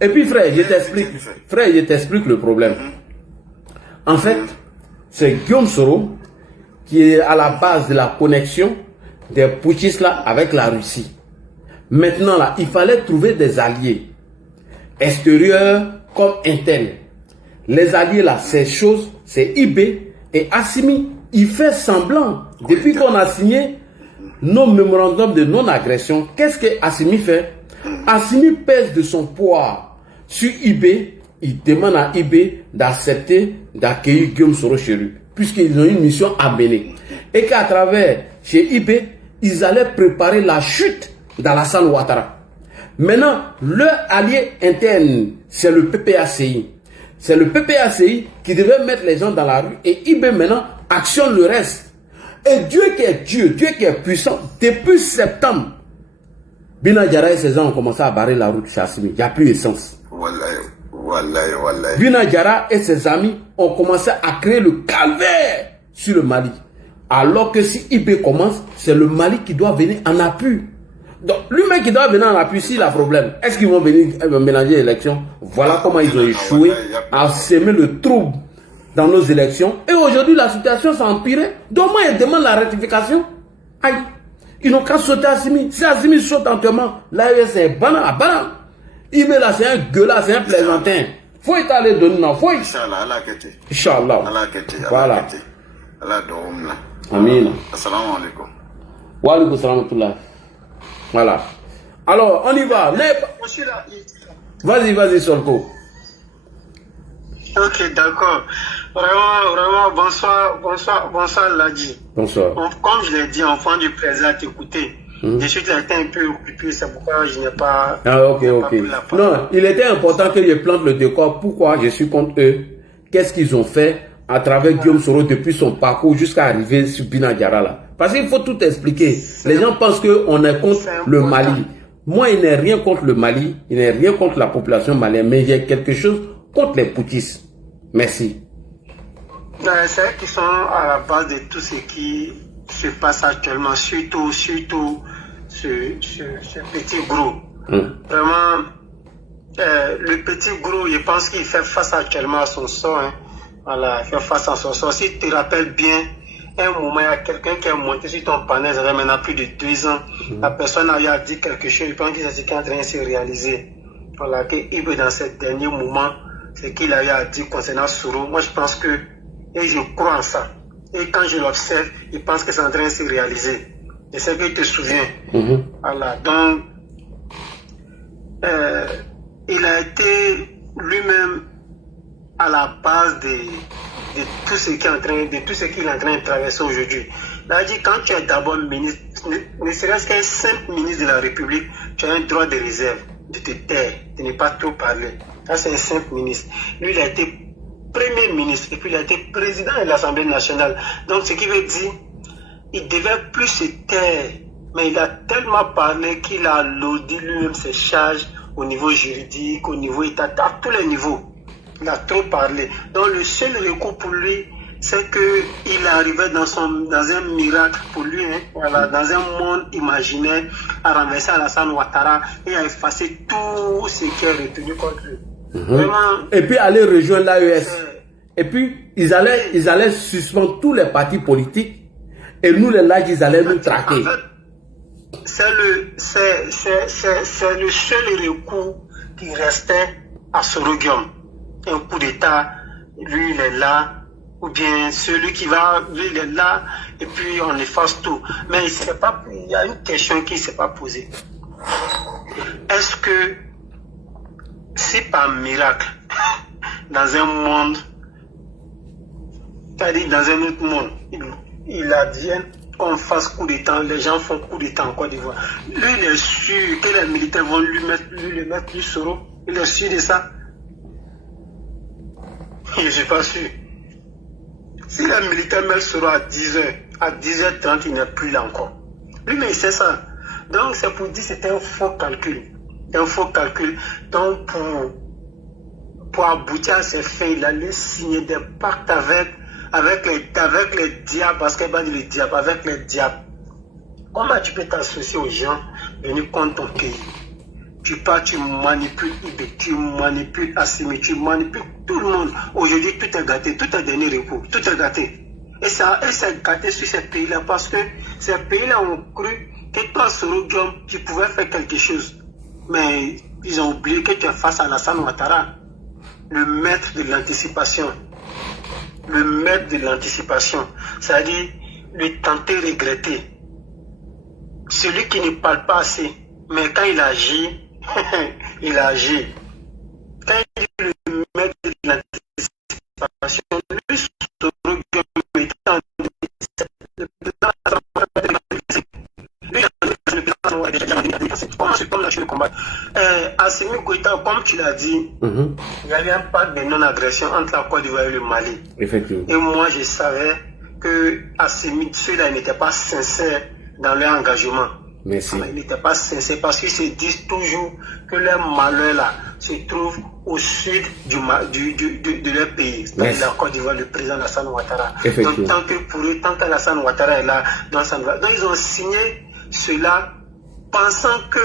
Et puis, frère, je t'explique le problème. En fait, c'est Guillaume Soro qui est à la base de la connexion des putschistes là avec la Russie. Maintenant, là, il fallait trouver des alliés extérieurs comme internes. Les alliés là, ces choses, c'est IB et Assimi. Il fait semblant. Depuis qu'on a signé nos mémorandums de non-agression, qu'est-ce que Assimi fait? Assimi pèse de son poids sur IB, il demande à IB d'accepter d'accueillir Guillaume Soro chez lui, puisqu'ils ont une mission à mener. Et qu'à travers, chez IB, ils allaient préparer la chute d'Alassane Ouattara. Maintenant, leur allié interne, c'est le PPACI. C'est le PPACI qui devait mettre les gens dans la rue et IB maintenant actionne le reste. Et Dieu qui est Dieu, Dieu qui est puissant, depuis septembre, Bina Diara et ses gens ont commencé à barrer la route chez Assimi. Il n'y a plus d'essence. Bina Diara et ses amis ont commencé à créer le calvaire sur le Mali. Alors que si IB commence, c'est le Mali qui doit venir en appui. Donc, lui-même qui doit venir en appui, s'il a problème, est-ce qu'ils vont venir mélanger l'élection? Voilà comment ils ont échoué à semer le trouble dans nos élections. Et aujourd'hui, la situation s'est empirée. Donc, moi, ils demandent la rectification. Aïe. Ils n'ont qu'à sauter Assimi. Si Assimi saute en témoin, l'AES est banane. IB là, c'est un gueulard, c'est un plaisantin. Faut y aller donner non. Faut y. Inch'Allah. Voilà. Amin. Assalamu alaikum. Wa alaikum salam. Voilà. Alors, on y va. Vas-y, Solko. Ok, d'accord. Vraiment, bonsoir, Ladi. Bonsoir. Comme je l'ai dit, enfant du président, t'écouter. Je suis été un peu occupé, c'est pourquoi je n'ai pas. Ah, ok. Non, il était important que je plante le décor. Pourquoi je suis contre eux? Qu'est-ce qu'ils ont fait à travers Guillaume Soro depuis son parcours jusqu'à arriver sur Bina Diara là? Parce qu'il faut tout expliquer. Les gens pensent qu'on est contre le Mali. Moi, il n'est rien contre le Mali, il n'est rien contre la population malienne, mais il y a quelque chose contre les putschistes. Merci. C'est eux qui sont à la base de tout ce qui se passe actuellement, surtout ce petit groupe. Vraiment, le petit groupe, je pense qu'il fait face actuellement à son sort. Hein. Voilà, il fait face à son sort. Si tu te rappelles bien, un moment, il y a quelqu'un qui est monté sur ton panel, ça fait maintenant plus de 2 ans. La personne avait dit quelque chose, je pense que c'est ce qui est en train de se réaliser. Voilà, qu'il veut dans ce dernier moment, ce qu'il avait dit concernant Soro. Moi, je pense que, et je crois en ça. Et quand je l'observe, je pense que c'est en train de se réaliser. Je sais que tu te souviens. Voilà, donc, la base de tout ce qui est en train, de tout ce qu'il est en train de traverser aujourd'hui. Là, dit, quand tu es d'abord ministre, ne serait-ce qu'un simple ministre de la République, tu as un droit de réserve, de te taire, de ne pas trop parler. Ça, c'est un simple ministre. Lui, il a été premier ministre et puis il a été président de l'Assemblée nationale. Donc, ce qui veut dire, il devait plus se taire. Mais il a tellement parlé qu'il a laudé lui-même ses charges au niveau juridique, au niveau état, à tous les niveaux. Il a trop parlé. Donc, le seul recours pour lui, c'est qu'il arrivait dans un miracle pour lui, hein, voilà, dans un monde imaginaire, à renverser Alassane Ouattara et à effacer tout ce qui est retenu contre lui. Vraiment, et puis aller rejoindre l'AES. Et puis, ils allaient suspendre tous les partis politiques et nous, les lags, ils allaient nous traquer. En fait, c'est le seul recours qui restait à Sorogium. Un coup d'État, lui, il est là. Ou bien celui qui va, lui, il est là, et puis on efface tout. Mais il y a une question qui ne s'est pas posée. Est-ce que, si par miracle, dans un monde, c'est-à-dire dans un autre monde, il advient qu'on fasse coup d'État, les gens font coup d'État en Côte d'Ivoire. Lui, il est sûr que les militaires vont lui mettre du Soro. Il est sûr de ça. Je ne suis pas sûr. Si les militaires mettent Soro à 10h, à 10h30, il n'est plus là encore. Lui, mais il sait ça. Donc, c'est pour dire que c'était un faux calcul. Un faux calcul. Donc, pour aboutir à ces faits, il allait signer des pactes avec les diables, parce qu'il va dire les diables, avec les diables. Comment tu peux t'associer aux gens venir contre ton pays? Tu pars, tu manipules Ibé, tu manipules Assimi, tu manipules tout le monde. Aujourd'hui, tout est gâté, tout est dernier recours, tout est gâté. Et c'est gâté sur ces pays-là parce que ces pays-là ont cru que toi, Sorogium, tu pouvais faire quelque chose. Mais ils ont oublié que tu es face à Alassane Ouattara, le maître de l'anticipation. Le maître de l'anticipation. C'est-à-dire, le tenter, regretter. Celui qui ne parle pas assez, mais quand il agit, il agit. Quand il est le maître de l'anticipation, lui, Sorogium est en Assimi Goïta, comme tu l'as dit, il y avait un pacte de non-agression entre la Côte d'Ivoire et le Mali. Effectivement. Et moi, je savais que Assimi, ceux-là n'étaient pas sincères dans leur engagement. Merci. Ils n'étaient pas sincères parce qu'ils se disent toujours que leur malheur là se trouve au sud de leur pays, c'est-à-dire la Côte d'Ivoire, le président Alassane Ouattara. Donc, tant que pour eux, tant qu'Alassane Ouattara est là, donc ils ont signé cela pensant que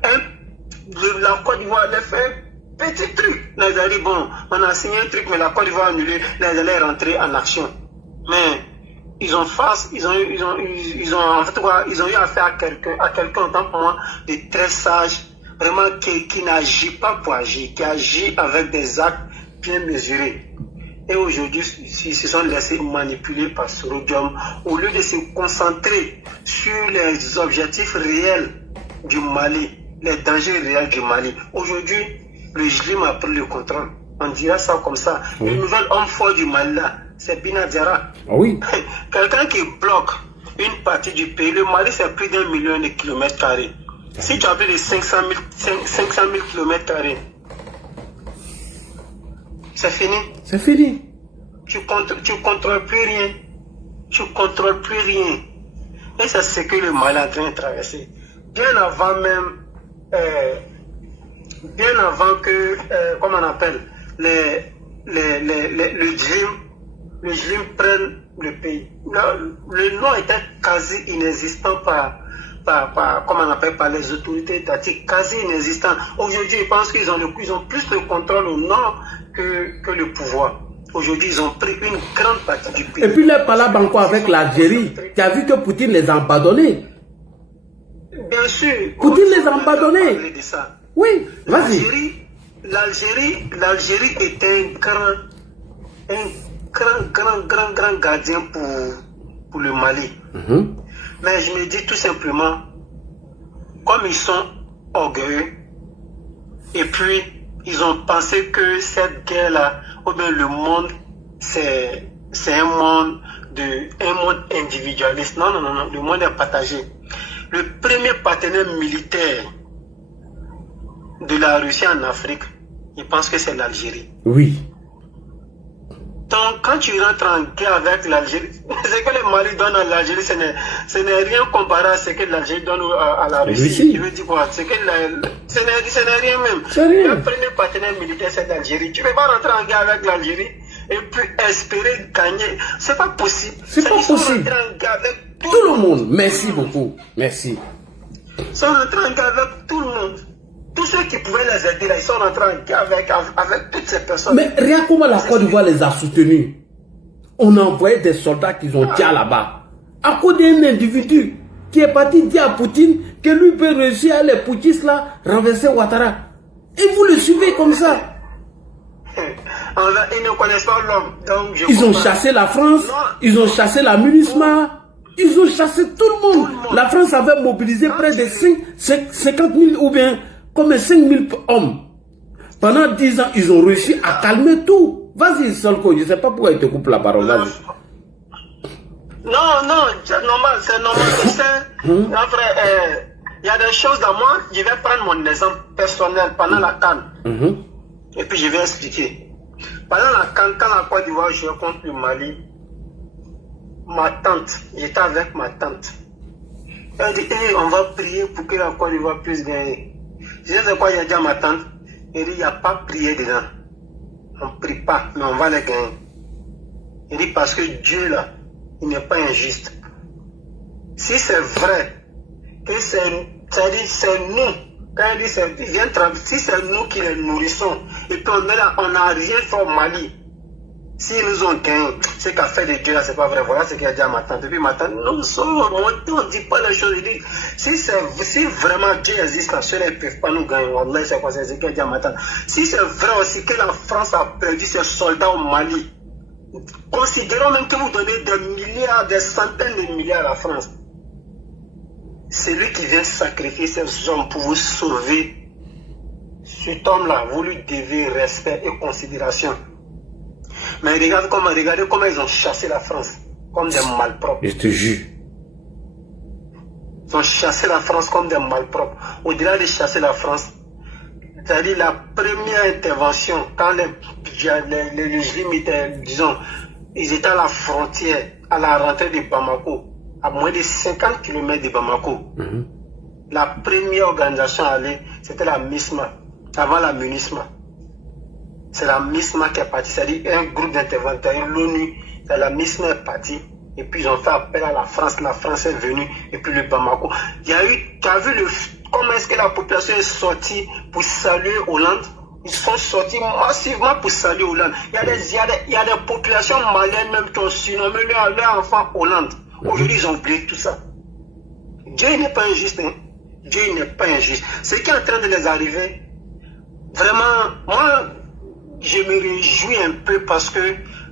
la Côte d'Ivoire allait faire petit truc. Là, ils ont dit, bon, on a signé un truc, mais la Côte d'Ivoire a annulé, là, ils allaient rentrer en action. Mais ils ont eu affaire à quelqu'un, autant pour moi, de très sage, vraiment qui n'agit pas pour agir, qui agit avec des actes bien mesurés. Et aujourd'hui, ils se sont laissés manipuler par Sorogium au lieu de se concentrer sur les objectifs réels du Mali, les dangers réels du Mali. Aujourd'hui, le JLIM a pris le contrôle. On dira ça comme ça. Oui. Le nouvel homme fort du Mali là, c'est Bina Diarra. Oui. Quelqu'un qui bloque une partie du pays. Le Mali, c'est plus d'1 million de kilomètres carrés. Si tu as plus de 500 000 kilomètres carrés, c'est fini. C'est fini. Tu contrôles plus rien. Tu contrôles plus rien. Et c'est ce que le Mali est en train de traverser. Bien avant même, bien avant que, comment on appelle, le JLIM prenne le pays. Le nom était quasi inexistant comment on appelle, par les autorités étatiques, quasi inexistant. Aujourd'hui, je pense qu'ils ont plus le contrôle au nord que le pouvoir. Aujourd'hui, ils ont pris une grande partie du pays. Et puis, les palabres encore avec l'Algérie. Tu as vu que Poutine les a abandonnés. Bien sûr. Poutine les a abandonnés. Oui, vas-y. L'Algérie est un grand gardien pour le Mali. Mais je me dis tout simplement, comme ils sont orgueilleux, et puis ils ont pensé que cette guerre-là, ou bien le monde, c'est un monde individualiste. Non, non, non, non, le monde est partagé. Le premier partenaire militaire de la Russie en Afrique, il pense que c'est l'Algérie. Oui. Donc, quand tu rentres en guerre avec l'Algérie, ce que le Mali donne à l'Algérie, ce n'est rien comparé à ce que l'Algérie donne à la Russie. Je veux dire quoi? Ce n'est rien même. Le premier partenaire militaire, c'est l'Algérie. Tu ne peux pas rentrer en guerre avec l'Algérie et puis espérer gagner. C'est pas possible. C'est pas possible. Avec tout le monde. Merci beaucoup. Merci. Ils sont rentrés en guerre avec tout le monde. Tous ceux qui pouvaient les aider, là, ils sont rentrés en guerre avec toutes ces personnes. Mais regarde comment la Côte d'Ivoire les a soutenus. On a envoyé des soldats qui ont tiré là-bas. À cause d'un individu qui est parti dire à Poutine que lui peut réussir à les putschistes là renverser Ouattara. Et vous le suivez comme ça. Ils ne connaissent pas l'homme. Ils ont chassé la France, ils ont chassé la MINUSMA, ils ont chassé tout le monde. La France avait mobilisé près de 50 000 ou bien comme 5 000 hommes. Pendant 10 ans, ils ont réussi à calmer tout. Vas-y, Solko, je ne sais pas pourquoi il te coupe la parole. Non, non, c'est normal, c'est normal. Il y a des choses dans moi, je vais prendre mon exemple personnel pendant la CAN. Et puis je vais expliquer. Pendant la CAN, quand la Côte d'Ivoire jouait contre le Mali, ma tante, j'étais avec ma tante. Elle dit, hey, on va prier pour que la Côte d'Ivoire puisse gagner. Je sais quoi, il a dit à ma tante. Elle dit, il n'y a pas prié dedans. On ne prie pas, mais on va les gagner. Il dit, parce que Dieu, là, il n'est pas injuste. Si c'est vrai que c'est nous, quand il dit, si c'est nous qui les nourrissons, et puis on n'a rien fait au Mali, s'ils nous ont gagné, ce qu'a fait de Dieu là, c'est pas vrai. Voilà ce qu'il a dit à ma tante. Et puis ma tante, nous sommes montés, on ne dit pas les choses. Il dit, si vraiment Dieu existe, là, ceux-là ne peuvent pas nous gagner. Wallah, c'est quoi, c'est ce qu'il a dit à ma tante. Si c'est vrai aussi que la France a perdu ses soldats au Mali, considérons même que vous donnez des milliards, des centaines de milliards à la France. C'est lui qui vient sacrifier ses hommes pour vous sauver. Cet homme-là, vous lui devez respect et considération. Mais regardez comment ils ont chassé la France, comme des malpropres. Je te jure. Ils ont chassé la France comme des malpropres. Au-delà de chasser la France, c'est-à-dire la première intervention, quand les musulmans étaient, disons, ils étaient à la frontière, à la rentrée de Bamako, à moins de 50 km de Bamako. La première organisation à aller, c'était la MISMA, avant la MINUSMA. C'est la MISMA qui est partie, c'est-à-dire un groupe d'interventeurs, l'ONU, la MISMA est partie, et puis ils ont fait appel à la France est venue, et puis le Bamako. Il y a eu, tu as vu comment est-ce que la population est sortie pour saluer Hollande? Ils sont sortis massivement pour saluer Hollande. Il y a des populations maliennes même qui ont surnommé leur enfant Hollande. Aujourd'hui, ils ont oublié tout ça. Dieu n'est pas injuste, hein? Dieu n'est pas injuste. Ce qui est en train de les arriver, vraiment, moi, je me réjouis un peu parce que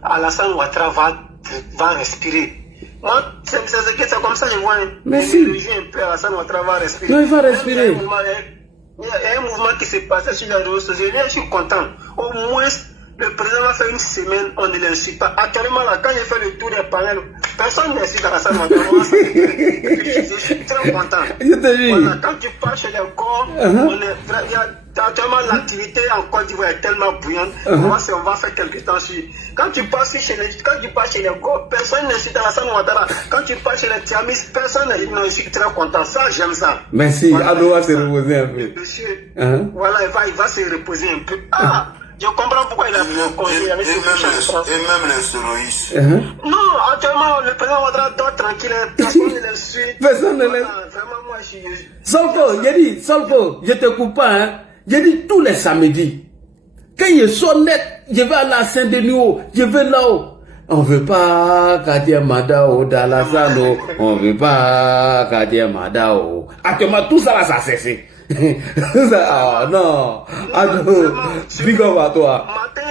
Alassane Ouattara va respirer. Moi, c'est comme ça que je vois. Merci. Je me réjouis un peu, Alassane Ouattara va respirer. Non, il va respirer. Il y a un mouvement qui s'est passé sur les réseaux sociaux. Je suis content. Au moins, le président a fait une semaine, on ne l'insulte pas. Actuellement, là, quand j'ai fait le tour des panels, personne n'insulte Alassane Ouattara. Je suis très content. Voilà, quand tu pars chez les corps, actuellement, l'activité en Côte d'Ivoire est tellement bruyante. On va faire quelques temps sur. Quand tu pars chez les corps, personne n'insulte Alassane Ouattara. Quand tu pars chez les Tiamis, personne n'insulte. Je suis très content. Ça, j'aime ça. Merci. Voilà, Ado va se reposer un peu. Monsieur, voilà, il va se reposer un peu. Je comprends pourquoi il a pris un congé avec ses prochains France. Et même les terroristes. Non, actuellement, le président Ouattara dort tranquille. Personne ne le suit. Personne ne le suit. Vraiment, moi, je suis. Solko, je te coupe pas, hein. J'ai dit tous les samedis. Quand je sors net, je vais à la Saint-Denis, je vais là-haut. On veut pas Kadia Madao d'Alassane, on veut pas Kadia Madao. Actuellement, tout ça là, ça a cessé. Oh non. Big up à toi. Matin,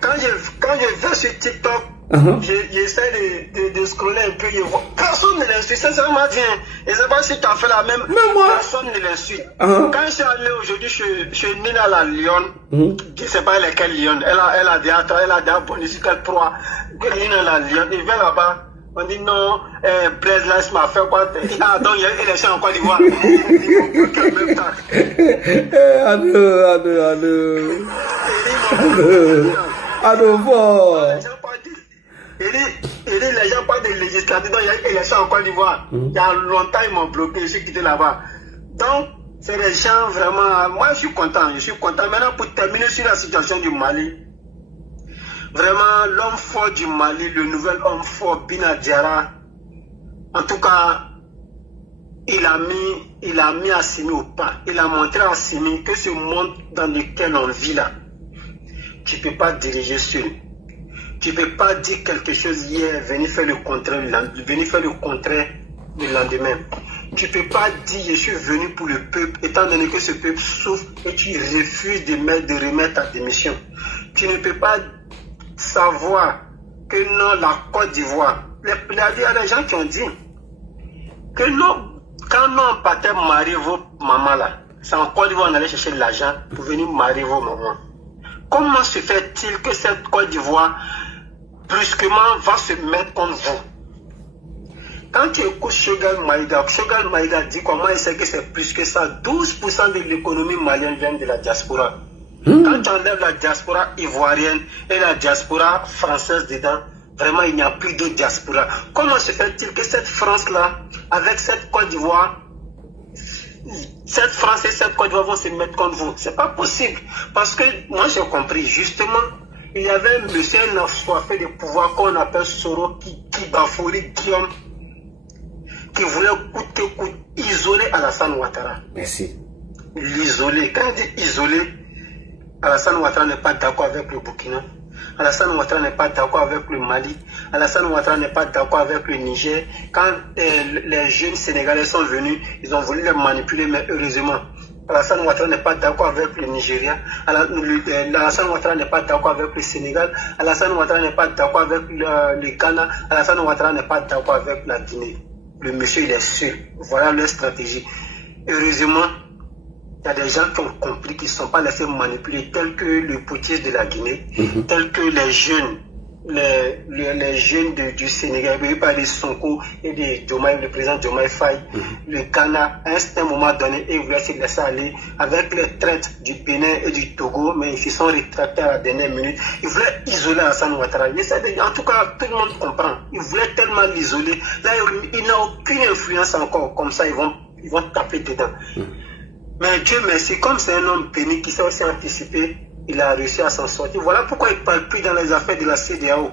quand je vais sur TikTok, J'essaie de scroller un peu, personne ne l'insulte, sincèrement bien. Et c'est pas si tu as fait la même, personne ne l'insulte. Quand je suis allé aujourd'hui chez Nina la Lyon, je ne sais pas laquelle Lyon, elle a déjà abonné sur quelle proie, Nina la Lyon, il vient là-bas, on dit non, Blaise là, il m'a fait quoi? Ah, donc il y a élection en Côte d'Ivoire. Les gens parlent de législative, donc il y a élection en Côte d'Ivoire. Il y a longtemps, ils m'ont bloqué, je suis quitté là-bas. Donc, c'est des gens vraiment. Moi, je suis content. Maintenant, pour terminer sur la situation du Mali, vraiment, l'homme fort du Mali, le nouvel homme fort, Bina Diarra, en tout cas, il a mis Assimi au pas. Il a montré à Assimi que ce monde dans lequel on vit là, tu ne peux pas diriger seul. Tu ne peux pas dire quelque chose hier, venir faire le contraire le lendemain. Tu ne peux pas dire je suis venu pour le peuple, étant donné que ce peuple souffre et tu refuses de remettre ta démission. Tu ne peux pas savoir que non, la Côte d'Ivoire, il y a des gens qui ont dit que non, quand on partait marier vos mamans là, c'est en Côte d'Ivoire on allait chercher l'argent pour venir marier vos mamans. Comment se fait-il que cette Côte d'Ivoire brusquement va se mettre contre vous? Quand tu écoutes Choguel Maïga dit comment il sait que c'est plus que ça. 12% de l'économie malienne vient de la diaspora. Quand tu enlèves la diaspora ivoirienne et la diaspora française dedans, vraiment il n'y a plus de diaspora. Comment se fait-il que cette France-là, avec cette Côte d'Ivoire, cette France et cette Côte d'Ivoire vont se mettre contre vous? C'est pas possible. Parce que moi j'ai compris, justement, il y avait un monsieur assoiffé de pouvoir qu'on appelle Soro qui bafourit Guillaume, qui voulait coûte que coûte isoler Alassane Ouattara. Merci. L'isoler. Quand on dit isoler, Alassane Ouattara n'est pas d'accord avec le Burkina. Alassane Ouattara n'est pas d'accord avec le Mali. Alassane Ouattara n'est pas d'accord avec le Niger. Quand les jeunes Sénégalais sont venus, ils ont voulu les manipuler, mais heureusement, Alassane Ouattara n'est pas d'accord avec le Nigeria. Alassane Ouattara n'est pas d'accord avec le Sénégal. Alassane Ouattara n'est pas d'accord avec le Ghana. Alassane Ouattara n'est pas d'accord avec la Guinée. Le monsieur, il est sûr. Voilà leur stratégie. Heureusement, il y a des gens qui ont compris qu'ils ne sont pas laissés manipuler, tels que le potier de la Guinée, tels que les jeunes, les jeunes du Sénégal, il par les Sonko et de Diomaye, le président Diomaye Faye, le Ghana, à un certain moment donné, ils voulaient se laisser aller avec les traites du Bénin et du Togo, mais ils se sont rétractés à la dernière minute. Ils voulaient isoler Alassane Ouattara. En tout cas, tout le monde comprend. Ils voulaient tellement l'isoler. Là, il n'a aucune influence encore. Comme ça, ils vont taper dedans. Mais Dieu merci, comme c'est un homme pénible qui s'est aussi anticipé, il a réussi à s'en sortir. Voilà pourquoi il ne parle plus dans les affaires de la CEDEAO.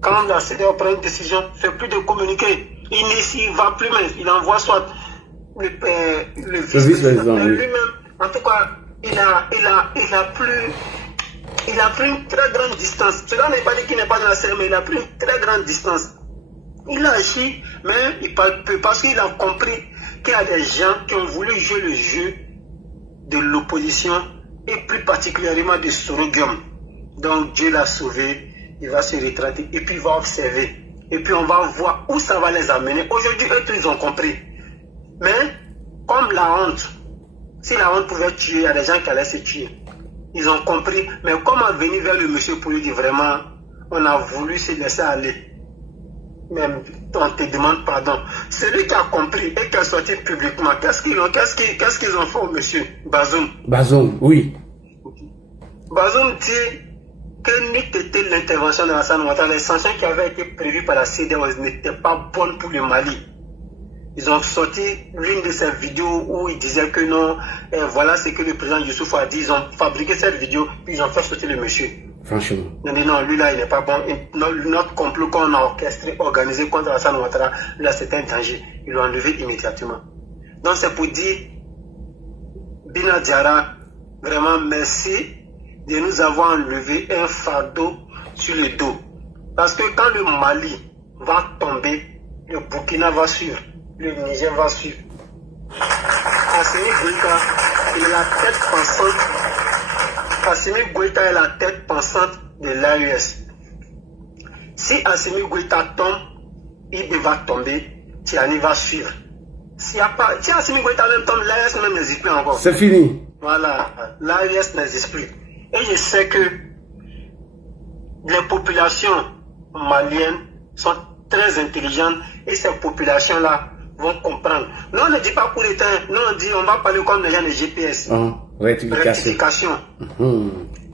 Quand la CEDEAO prend une décision, il ne fait plus de communiquer. Il ne va plus même. Il envoie soit le vice-président lui-même. En tout cas, il a pris une très grande distance. Cela n'est pas dit qu'il n'est pas dans la CEDEAO, mais il a pris une très grande distance. Il a agi, mais il ne parle plus parce qu'il a compris qu'il y a des gens qui ont voulu jouer le jeu de l'opposition et plus particulièrement de Sorogium. Donc Dieu l'a sauvé, il va se retraiter et puis il va observer. Et puis on va voir où ça va les amener. Aujourd'hui, eux, ils ont compris. Mais comme la honte, si la honte pouvait tuer, il y a des gens qui allaient se tuer. Ils ont compris. Mais comment venir vers le monsieur pour lui dire vraiment, on a voulu se laisser aller. Même on te demande pardon. Celui qui a compris et qui a sorti publiquement, qu'est-ce qu'ils ont fait au monsieur Bazoum? Bazoum, oui. Bazoum dit que n'eût été l'intervention de Alassane Ouattara, les sanctions qui avaient été prévues par la CEDEAO n'étaient pas bonnes pour le Mali. Ils ont sorti l'une de ces vidéos où ils disaient que non, voilà ce que le président Youssouf a dit. Ils ont fabriqué cette vidéo, puis ils ont fait sortir le monsieur. Franchement. Non, lui là, il n'est pas bon. Notre complot qu'on a orchestré, organisé contre Alassane Ouattara, là, c'est un danger. Ils l'ont enlevé immédiatement. Donc, c'est pour dire, Bina Diarra, vraiment merci de nous avoir enlevé un fardeau sur le dos. Parce que quand le Mali va tomber, le Burkina va suivre, le Niger va suivre. Assimi Goïta, il a la tête pensante. Assimi Goïta est la tête pensante de l'AES. Si Assimi Goïta tombe, Ibé va tomber, Tiani va suivre. Si Assimi Goïta même tombe, l'AES même n'existe plus encore. C'est fini. Voilà, l'AES n'existe plus. Et je sais que les populations maliennes sont très intelligentes et ces populations-là vont comprendre. Nous, on ne dit pas coup d'État, nous, on dit, on va parler comme les gens de GPS. Rectification.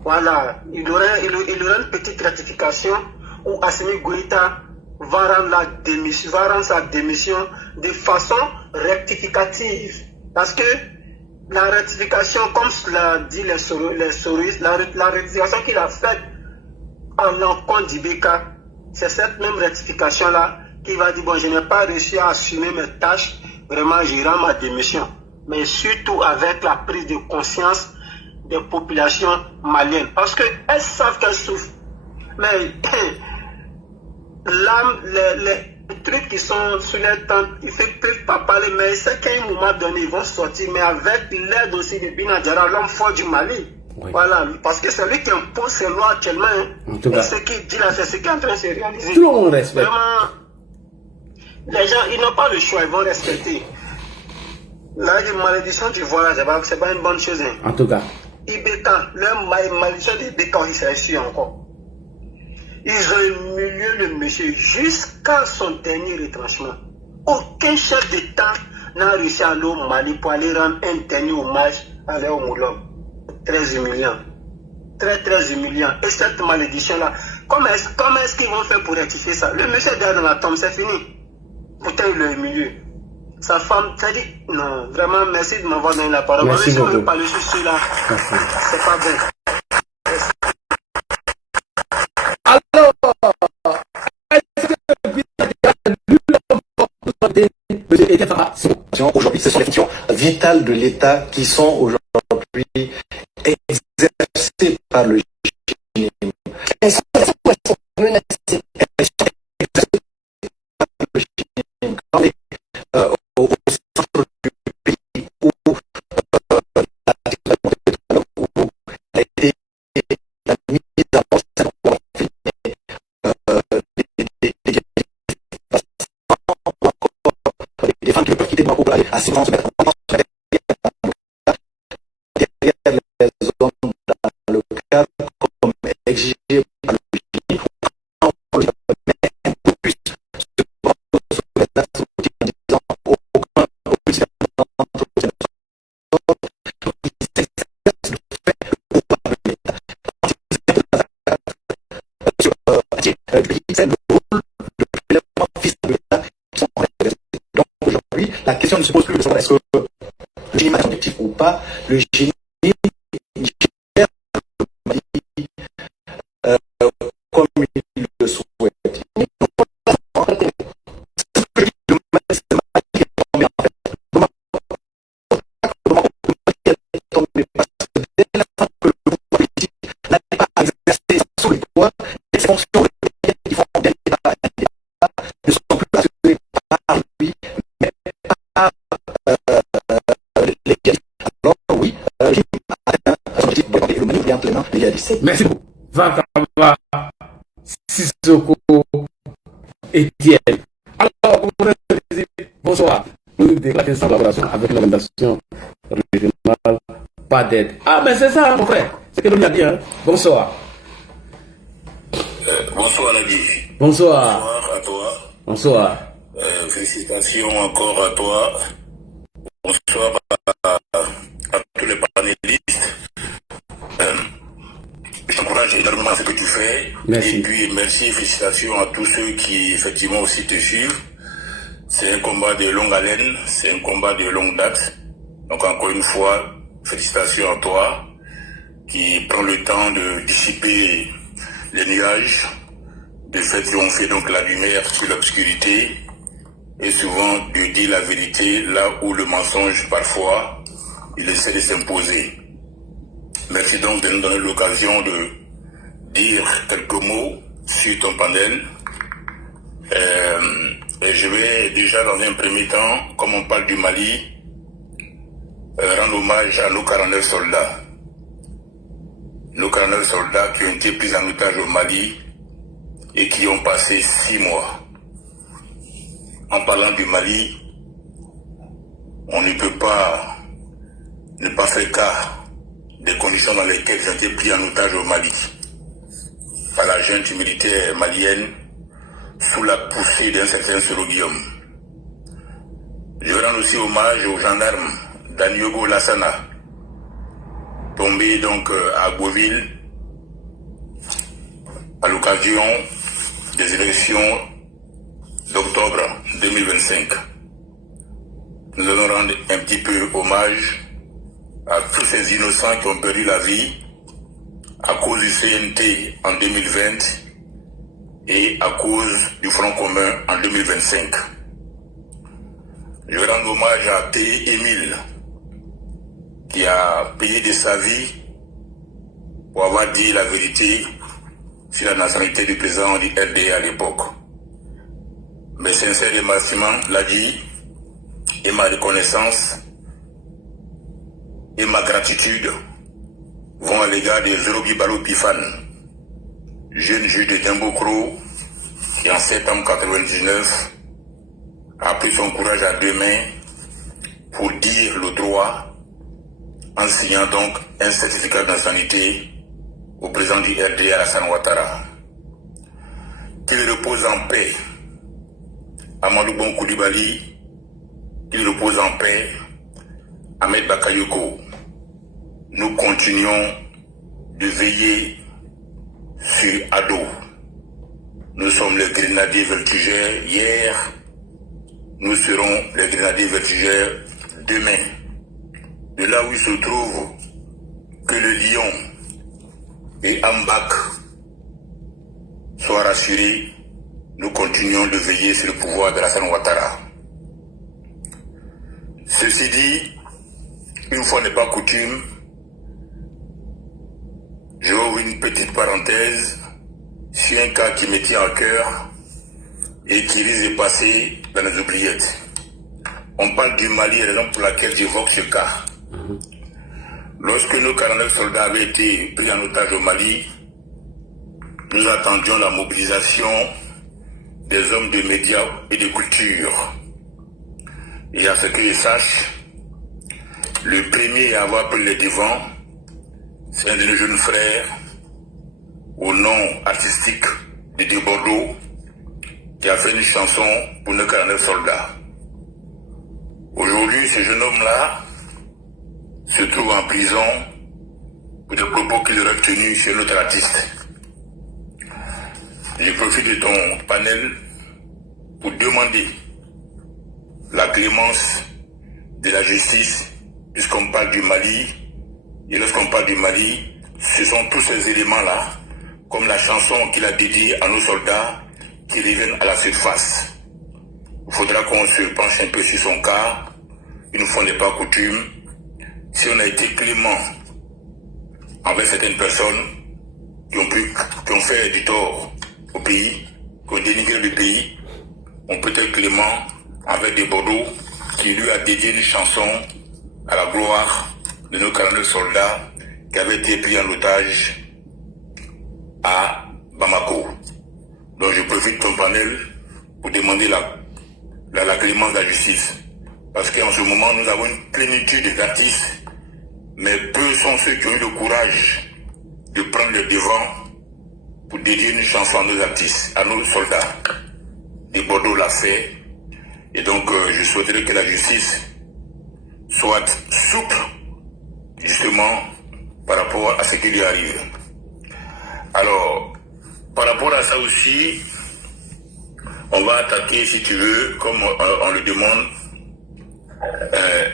Voilà, il y aura une petite rectification où Assimi Goïta va rendre sa démission de façon rectificative. Parce que la rectification, comme l'a dit les souris, la rectification qu'il a faite en l'encontre d'Ibeka, c'est cette même rectification-là qui va dire, bon, je n'ai pas réussi à assumer mes tâches, vraiment, je rends ma démission. Mais surtout avec la prise de conscience des populations maliennes. Parce qu'elles savent qu'elles souffrent. Mais les trucs qui sont sur les tentes, ils ne peuvent pas parler, mais c'est qu'à un moment donné, ils vont sortir, mais avec l'aide aussi de Binadjara, l'homme fort du Mali. Oui. Voilà, parce que c'est lui qui impose ses lois actuellement. Et ce qu'il dit là, c'est ce qui est en train de se réaliser. Tout le monde respecte. Vraiment, les gens, ils n'ont pas le choix, ils vont respecter. Là, la malédiction du voyage, c'est pas une bonne chose. Hein. En tout cas. Ibeka, la malédiction d'Ibeka, il s'est réussi encore. Ils ont humilié le monsieur jusqu'à son dernier retranchement. Aucun chef d'État n'a réussi à aller au Mali pour aller rendre un dernier hommage à Léo Moulom. Très humiliant. Très, très humiliant. Et cette malédiction-là, comment est-ce qu'ils vont faire pour rectifier ça? Le monsieur est derrière dans la tombe, c'est fini. Pourtant, il est humilié. Sa femme, ça dit, non, vraiment, merci de m'avoir donné la parole. Merci beaucoup. Si on veut parler sur cela, c'est pas bon. Alors, aujourd'hui, ce sont les fonctions vitales de l'État qui sont aujourd'hui exercées par le régime. Elles sont menacées. Elles sont exercées par le régime. Quand on est au centre du pays où a été la mise en place des femmes qui peuvent quitter Bamako à 6 ans se mettre en place derrière les zones dans le cadre comme exigé par le régime on le met un peu plus se prendre sur les dates en disant aucun c'est le rôle de prélèvement fiscal de l'État qui sont réalisés. Donc aujourd'hui, la question ne se pose plus de savoir est-ce que le régime est objectif ou pas. Le génie gère le Mali comme il le souhaite. Ce que je dis, le Mali, c'est le Mali qui est tombé en fait. Le Mali est tombé parce que dès l'instant que le pouvoir politique n'avait pas à exercer sous les pouvoirs, les fonctions qui font bien ne sont plus assurées par lui, mais par légaliste. Alors oui, j'ai atteint son objectif de le Mali en pleinement légaliste. Merci beaucoup. Vakaba, Sissoko, Etienne. Alors, bonsoir. Nous déclarons sa collaboration avec l'organisation régionale Pas d'aide. Ah, mais c'est ça, mon frère. C'est ce que l'on a dit. Hein. Bonsoir. Bonsoir Nadi. Bonsoir. Bonsoir à toi. Bonsoir. Félicitations encore à toi. Bonsoir à tous les panélistes. Je t'encourage énormément à ce que tu fais. Merci. Et puis merci et félicitations à tous ceux qui effectivement aussi te suivent. C'est un combat de longue haleine, c'est un combat de longue date. Donc encore une fois, félicitations à toi qui prend le temps de dissiper les nuages, de faire triompher donc la lumière sur l'obscurité et souvent de dire la vérité là où le mensonge parfois il essaie de s'imposer. Merci donc de nous donner l'occasion de dire quelques mots sur ton panel. Et je vais déjà dans un premier temps, comme on parle du Mali, rendre hommage à nos 49 soldats. Nos 49 soldats qui ont été pris en otage au Mali et qui ont passé 6 mois. En parlant du Mali, on ne peut pas ne pas faire cas des conditions dans lesquelles j'ai été pris en otage au Mali par la junte militaire malienne sous la poussée d'un certain Soroguillaume. Je rends aussi hommage aux gendarmes d'Aniogo Lassana, tombés donc à Beauville à l'occasion des élections d'octobre 2025. Nous allons rendre un petit peu hommage à tous ces innocents qui ont perdu la vie à cause du CNT en 2020 et à cause du Front commun en 2025. Je rends hommage à Télé Émile qui a payé de sa vie pour avoir dit la vérité sur la nationalité du président du RDA à l'époque. Mes sincères remerciements, l'a dit, et ma reconnaissance et ma gratitude vont à l'égard de Zorobi Balo Pifane, jeune juge de Diambokro, qui en septembre 1999 a pris son courage à 2 mains pour dire le droit en signant donc un certificat de nationalité au président du RDA Alassane Ouattara. Qu'il repose en paix, Amadou Bon Koulibaly, qu'il repose en paix, Ahmed Bakayoko. Nous continuons de veiller sur Ado. Nous sommes les grenadiers vertigères hier, nous serons les grenadiers vertigères demain. De là où il se trouve que le lion et Ambak soient rassurés, nous continuons de veiller sur le pouvoir de Alassane Ouattara. Ceci dit, une fois n'est pas coutume, je ouvre une petite parenthèse sur un cas qui me tient à cœur et qui risque de passer dans les oubliettes. On parle du Mali, raison pour laquelle j'évoque ce cas. Lorsque nos 49 soldats avaient été pris en otage au Mali, nous attendions la mobilisation des hommes de médias et de culture. Et à ce que je sache, le premier à avoir pris le devant, c'est un de nos jeunes frères, au nom artistique de Bordeaux, qui a fait une chanson pour nos 49 soldats. Aujourd'hui, ce jeune homme-là se trouve en prison pour des propos qu'il aurait tenus chez notre artiste. Je profite de ton panel pour demander la clémence de la justice, puisqu'on parle du Mali, et lorsqu'on parle du Mali, ce sont tous ces éléments-là, comme la chanson qu'il a dédiée à nos soldats, qui reviennent à la surface. Il faudra qu'on se penche un peu sur son cas, une fois n'est pas coutume. Si on a été clément envers certaines personnes qui ont fait du tort au pays, qui ont dénigré le pays, on peut être clément envers des Bordeaux qui lui a dédié une chanson à la gloire de nos 49 soldats qui avaient été pris en otage à Bamako. Donc je profite de ton panel pour demander la clémence de la justice. Parce qu'en ce moment, nous avons une plénitude d'artistes, mais peu sont ceux qui ont eu le courage de prendre le devant pour dédier une chanson à nos artistes, à nos soldats. Et Bordeaux l'a fait. Et donc, je souhaiterais que la justice soit souple, justement, par rapport à ce qui lui arrive. Alors, par rapport à ça aussi, on va attaquer, si tu veux, comme on le demande,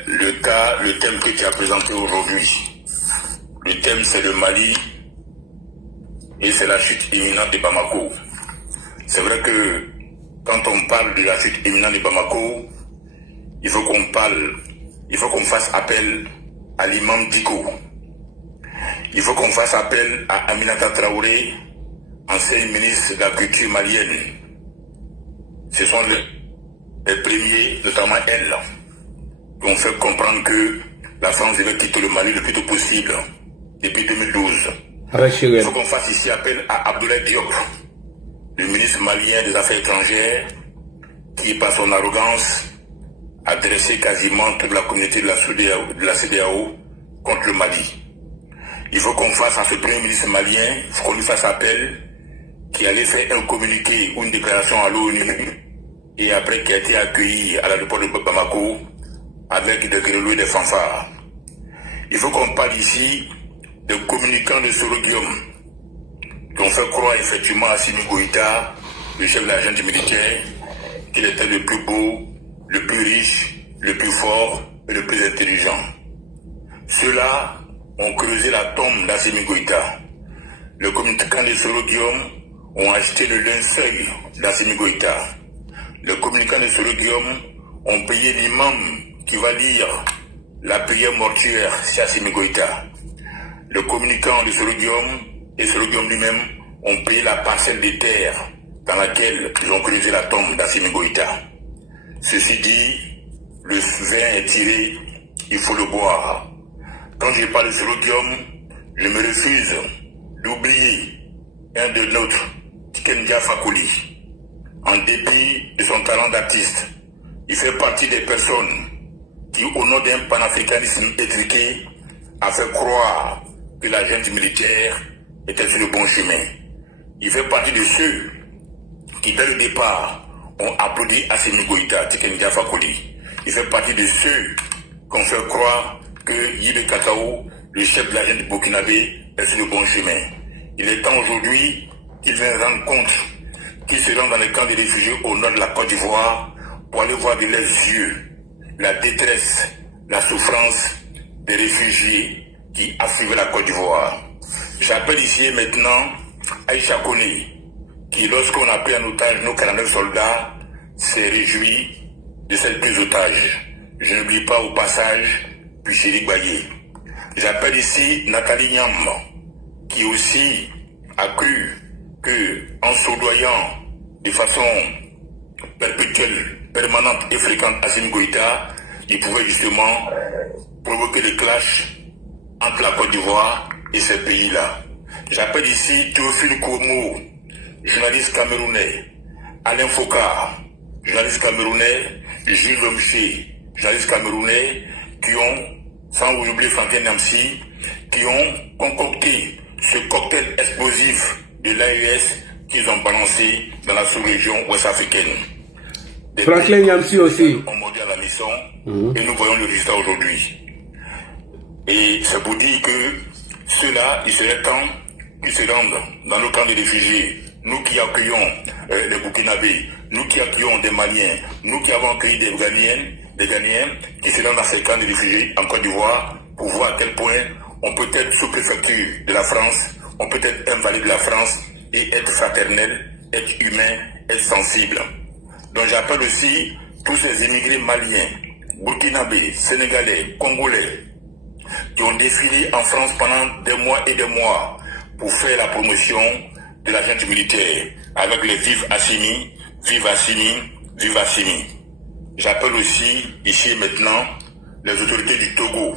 le thème que tu as présenté aujourd'hui. Le thème, c'est le Mali et c'est la chute imminente de Bamako. C'est vrai que quand on parle de la chute imminente de Bamako, il faut qu'on fasse appel à l'imam Diko. Il faut qu'on fasse appel à Aminata Traoré, ancien ministre de la culture malienne. Ce sont les premiers, notamment elle, qui ont fait comprendre que la France devait quitter le Mali le plus tôt possible, depuis 2012. Il faut qu'on fasse ici appel à Abdoulaye Diop, le ministre malien des Affaires étrangères, qui par son arrogance a dressé quasiment toute la communauté de la CEDEAO contre le Mali. Il faut qu'on fasse à ce premier ministre malien, il faut qu'on lui fasse appel, qui allait faire un communiqué ou une déclaration à l'ONU, et après qui a été accueilli à l'aéroport de Bamako avec des grelots et des fanfares. Il faut qu'on parle ici des communicants de Sorogium qui ont fait croire effectivement à Assimi Goïta, le chef de la junte militaire, qu'il était le plus beau, le plus riche, le plus fort et le plus intelligent. Ceux-là ont creusé la tombe d'Assimi Goïta. Les communicants de Sorogium ont acheté le linceul d'Assimi Goïta. Les communicants de Sorogium ont payé l'imam qui va lire la prière mortuaire chez Assimi Goïta. Les communicants de Sorogium et Sorogium lui-même ont payé la parcelle de terre dans laquelle ils ont creusé la tombe d'Assimi Goïta. Ceci dit, le vin est tiré, il faut le boire. Quand je parle de Sorogium, je me refuse d'oublier un de nôtres, Tikendia Fakoly. En dépit de son talent d'artiste, il fait partie des personnes qui, au nom d'un panafricanisme étriqué, a fait croire que la junte militaire était sur le bon chemin. Il fait partie de ceux qui, dès le départ, ont applaudi Assimi Goïta, Tikendia Fakoly. Il fait partie de ceux qui ont fait croire que Yves Kakao, le chef de la junte burkinabé, est sur le bon chemin. Il est temps aujourd'hui qu'il vienne rendre compte qu'ils se rendent dans les camps des réfugiés au nord de la Côte d'Ivoire pour aller voir de leurs yeux la détresse, la souffrance des réfugiés qui affluent la Côte d'Ivoire. J'appelle ici maintenant Aïcha Koné, qui, lorsqu'on a pris en otage nos 49 soldats, s'est réjoui de cette prise d'otage. Je n'oublie pas au passage Puchéri Baye. J'appelle ici Nathalie Nyam, qui aussi a cru que, en soudoyant de façon perpétuelle, permanente et fréquente Assimi Goïta, il pouvait justement provoquer des clashs entre la Côte d'Ivoire et ces pays-là. J'appelle ici Théophile Koumo, journaliste camerounais, Alain Foucault, journaliste camerounais, Gilles Lomché, journaliste camerounais, qui ont, sans oublier Franklin Namsi, qui ont concocté ce cocktail explosif de l'AES qu'ils ont balancé dans la sous-région ouest-africaine. Franklin Namsi aussi. On mordu à la mission et nous voyons le résultat aujourd'hui. Et c'est pour dire que ceux-là, il serait temps qu'ils se rendent dans nos camps de réfugiés. Nous qui accueillons les Burkinabés, nous qui accueillons des Maliens, nous qui avons accueilli des Ghanéens qui se rendent dans ces camps de réfugiés en Côte d'Ivoire pour voir à quel point on peut être sous-préfecture de la France, on peut être invalide de la France et être fraternel, être humain, être sensible. Donc j'appelle aussi tous ces immigrés maliens, burkinabés, sénégalais, congolais, qui ont défilé en France pendant des mois et des mois pour faire la promotion de la junte militaire avec les Vive Assimi, Vive Assimi, Vive Assimi. J'appelle aussi ici et maintenant les autorités du Togo,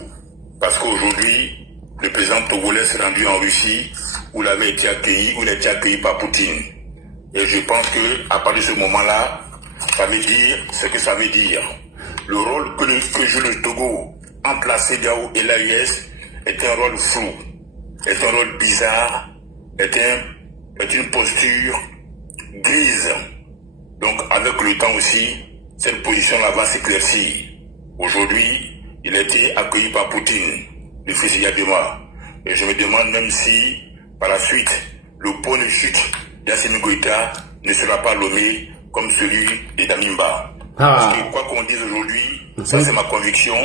parce qu'aujourd'hui, le président togolais s'est rendu en Russie où il avait été accueilli, où il a été accueilli par Poutine. Et je pense que à partir de ce moment-là, ça veut dire ce que ça veut dire. Le rôle que joue le Togo entre la CEDEAO et l'AES est un rôle flou, est un rôle bizarre, est une posture grise. Donc avec le temps aussi, cette position-là va s'éclaircir. Aujourd'hui, il a été accueilli par Poutine, le fils Yadema. Et je me demande même si, par la suite, le point de chute d'Assimi Goïta ne sera pas nommé comme celui de Damimba. Parce que quoi qu'on dise aujourd'hui, ça c'est ma conviction,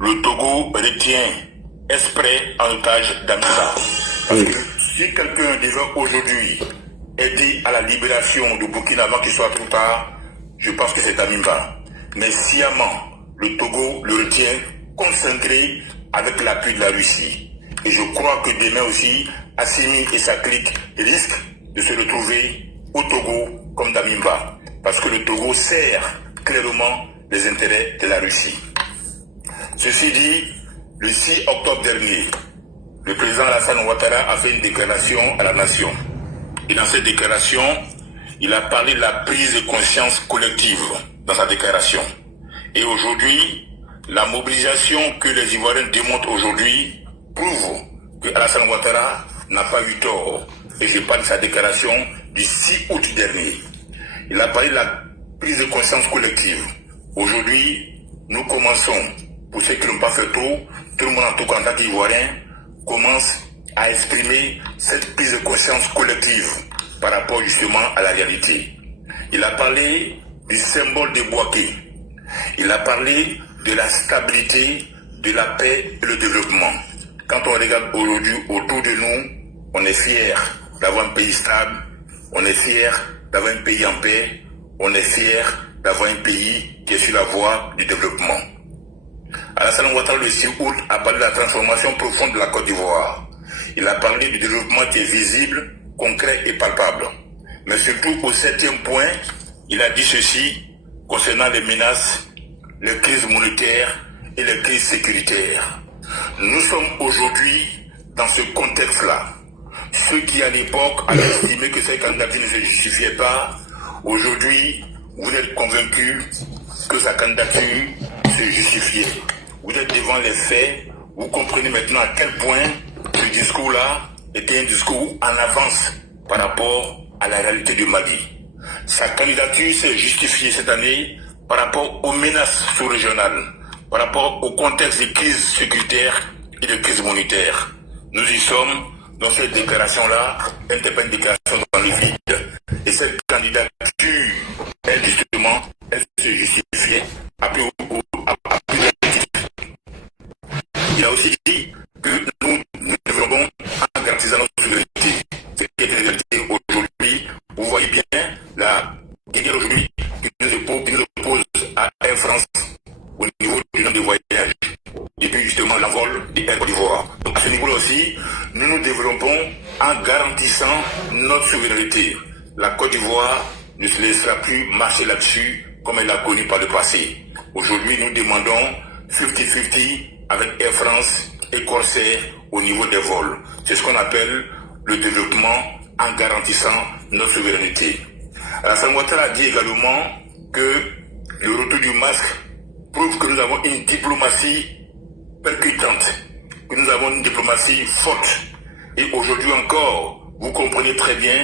le Togo retient exprès en otage Damimba. Parce que si quelqu'un devait aujourd'hui aider à la libération de Burkina avant qu'il soit trop tard, je pense que c'est Damimba. Mais sciemment, le Togo le retient concentré avec l'appui de la Russie. Et je crois que demain aussi, Assimi et sa clique risquent de se retrouver au Togo comme Damimba. Parce que le Togo sert clairement les intérêts de la Russie. Ceci dit, le 6 octobre dernier, le président Alassane Ouattara a fait une déclaration à la nation. Et dans cette déclaration, il a parlé de la prise de conscience collective dans sa déclaration. Et aujourd'hui, la mobilisation que les Ivoiriens démontrent aujourd'hui prouve que Alassane Ouattara n'a pas eu tort. Et je parle de sa déclaration du 6 août dernier. Il a parlé de la prise de conscience collective. Aujourd'hui, nous commençons, pour ceux qui n'ont pas fait tout le monde en tout cas en tant qu'Ivoirien, commence à exprimer cette prise de conscience collective par rapport justement à la réalité. Il a parlé du symbole de Bouaké. Il a parlé de la stabilité, de la paix et le développement. Quand on regarde aujourd'hui autour de nous, on est fiers d'avoir un pays stable, on est fiers d'avoir un pays en paix, on est fiers d'avoir un pays qui est sur la voie du développement. Alassane Ouattara, le 6 août, a parlé de la transformation profonde de la Côte d'Ivoire. Il a parlé du développement qui est visible, concret et palpable. Mais surtout, au 7e point, il a dit ceci concernant les menaces, les crises monétaires et les crises sécuritaires. Nous sommes aujourd'hui dans ce contexte-là. Ceux qui, à l'époque, avaient estimé que ces candidatures ne se justifiaient pas, aujourd'hui, vous êtes convaincus que sa candidature se justifiait. Vous êtes devant les faits, vous comprenez maintenant à quel point ce discours-là était un discours en avance par rapport à la réalité du Mali. Sa candidature s'est justifiée cette année par rapport aux menaces sous-régionales, par rapport au contexte de crise sécuritaire et de crise monétaire. Nous y sommes dans cette déclaration-là, elle n'est pas une déclaration dans le vide. Et cette candidature, elle justement, elle se justifiait à plus de titres. Il a aussi dit que nous développons en garantissant notre sécurité. C'est qui est la réalité aujourd'hui. Vous voyez bien la guerre aujourd'hui qui nous oppose à Air France au niveau du nombre de voyages. Et puis justement l'envol des Air Côte d'Ivoire. Donc à ce niveau-là aussi, nous nous développons en garantissant notre souveraineté. La Côte d'Ivoire ne se laissera plus marcher là-dessus comme elle l'a connu par le passé. Aujourd'hui, nous demandons 50-50 avec Air France et Corsair au niveau des vols. C'est ce qu'on appelle le développement en garantissant notre souveraineté. Alassane Ouattara a dit également que le retour du masque prouve que nous avons une diplomatie percutante, que nous avons une diplomatie forte. Et aujourd'hui encore, vous comprenez très bien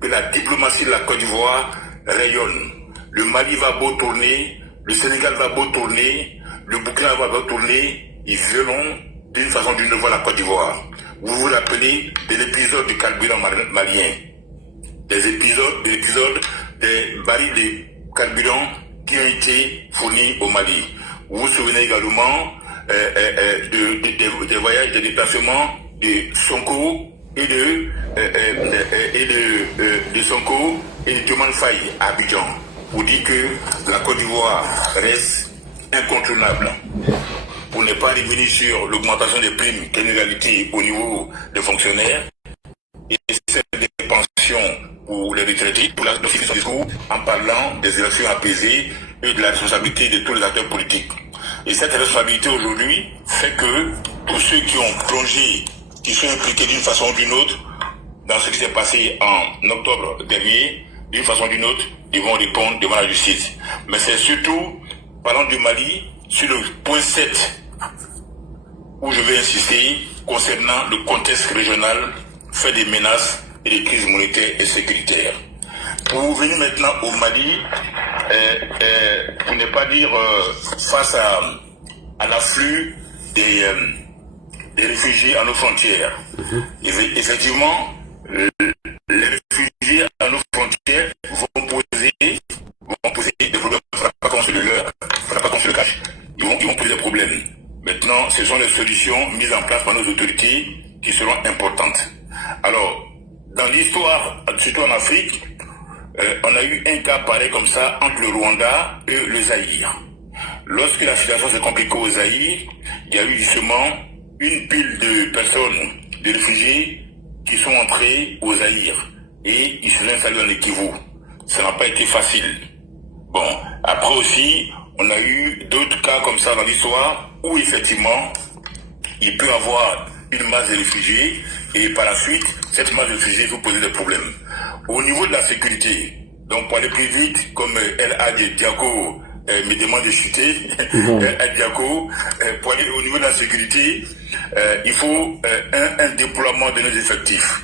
que la diplomatie de la Côte d'Ivoire rayonne. Le Mali va beau tourner, le Sénégal va beau tourner, le Burkina va beau tourner, ils verront d'une façon ou d'une autre la Côte d'Ivoire. Vous vous rappelez de l'épisode du carburant malien, des épisodes des barils de carburant qui ont été fournis au Mali. Vous vous souvenez également des voyages, des déplacements de Sonko et de Sonko et de Diomaye Faye à Abidjan. Vous dites que la Côte d'Ivoire reste incontournable. Pour ne pas revenir sur l'augmentation des primes, qui est une réalité au niveau des fonctionnaires, et celle des pensions pour les retraités, pour la finir son discours en parlant des élections apaisées et de la responsabilité de tous les acteurs politiques. Et cette responsabilité aujourd'hui fait que tous ceux qui ont plongé, qui sont impliqués d'une façon ou d'une autre dans ce qui s'est passé en octobre dernier, d'une façon ou d'une autre, ils vont répondre devant la justice. Mais c'est surtout, parlant du Mali, sur le point 7, où je vais insister concernant le contexte régional fait des menaces et des crises monétaires et sécuritaires. Pour venir maintenant au Mali, pour ne pas dire face à l'afflux des réfugiés à nos frontières. Effectivement, les réfugiés à nos frontières vont poser des problèmes. Il ne faudra pas qu'on se le leurre, il ne faudra pas qu'on se le cache. Ils vont poser des problèmes. Maintenant, ce sont les solutions mises en place par nos autorités qui seront importantes. Alors, dans l'histoire, surtout en Afrique, on a eu un cas pareil comme ça entre le Rwanda et le Zaïre. Lorsque la situation s'est compliquée au Zaïre, il y a eu justement une pile de personnes, de réfugiés, qui sont entrés au Zaïre et ils se sont installés dans le Kivu. Ça n'a pas été facile. Bon, après aussi, on a eu d'autres cas comme ça dans l'histoire où effectivement, il peut y avoir une masse de réfugiés et par la suite, cette masse de réfugiés vous poser des problèmes. Au niveau de la sécurité, donc pour aller plus vite, comme El Hadj Diako me demande de chuter, El Diako, pour aller au niveau de la sécurité, il faut un déploiement de nos effectifs.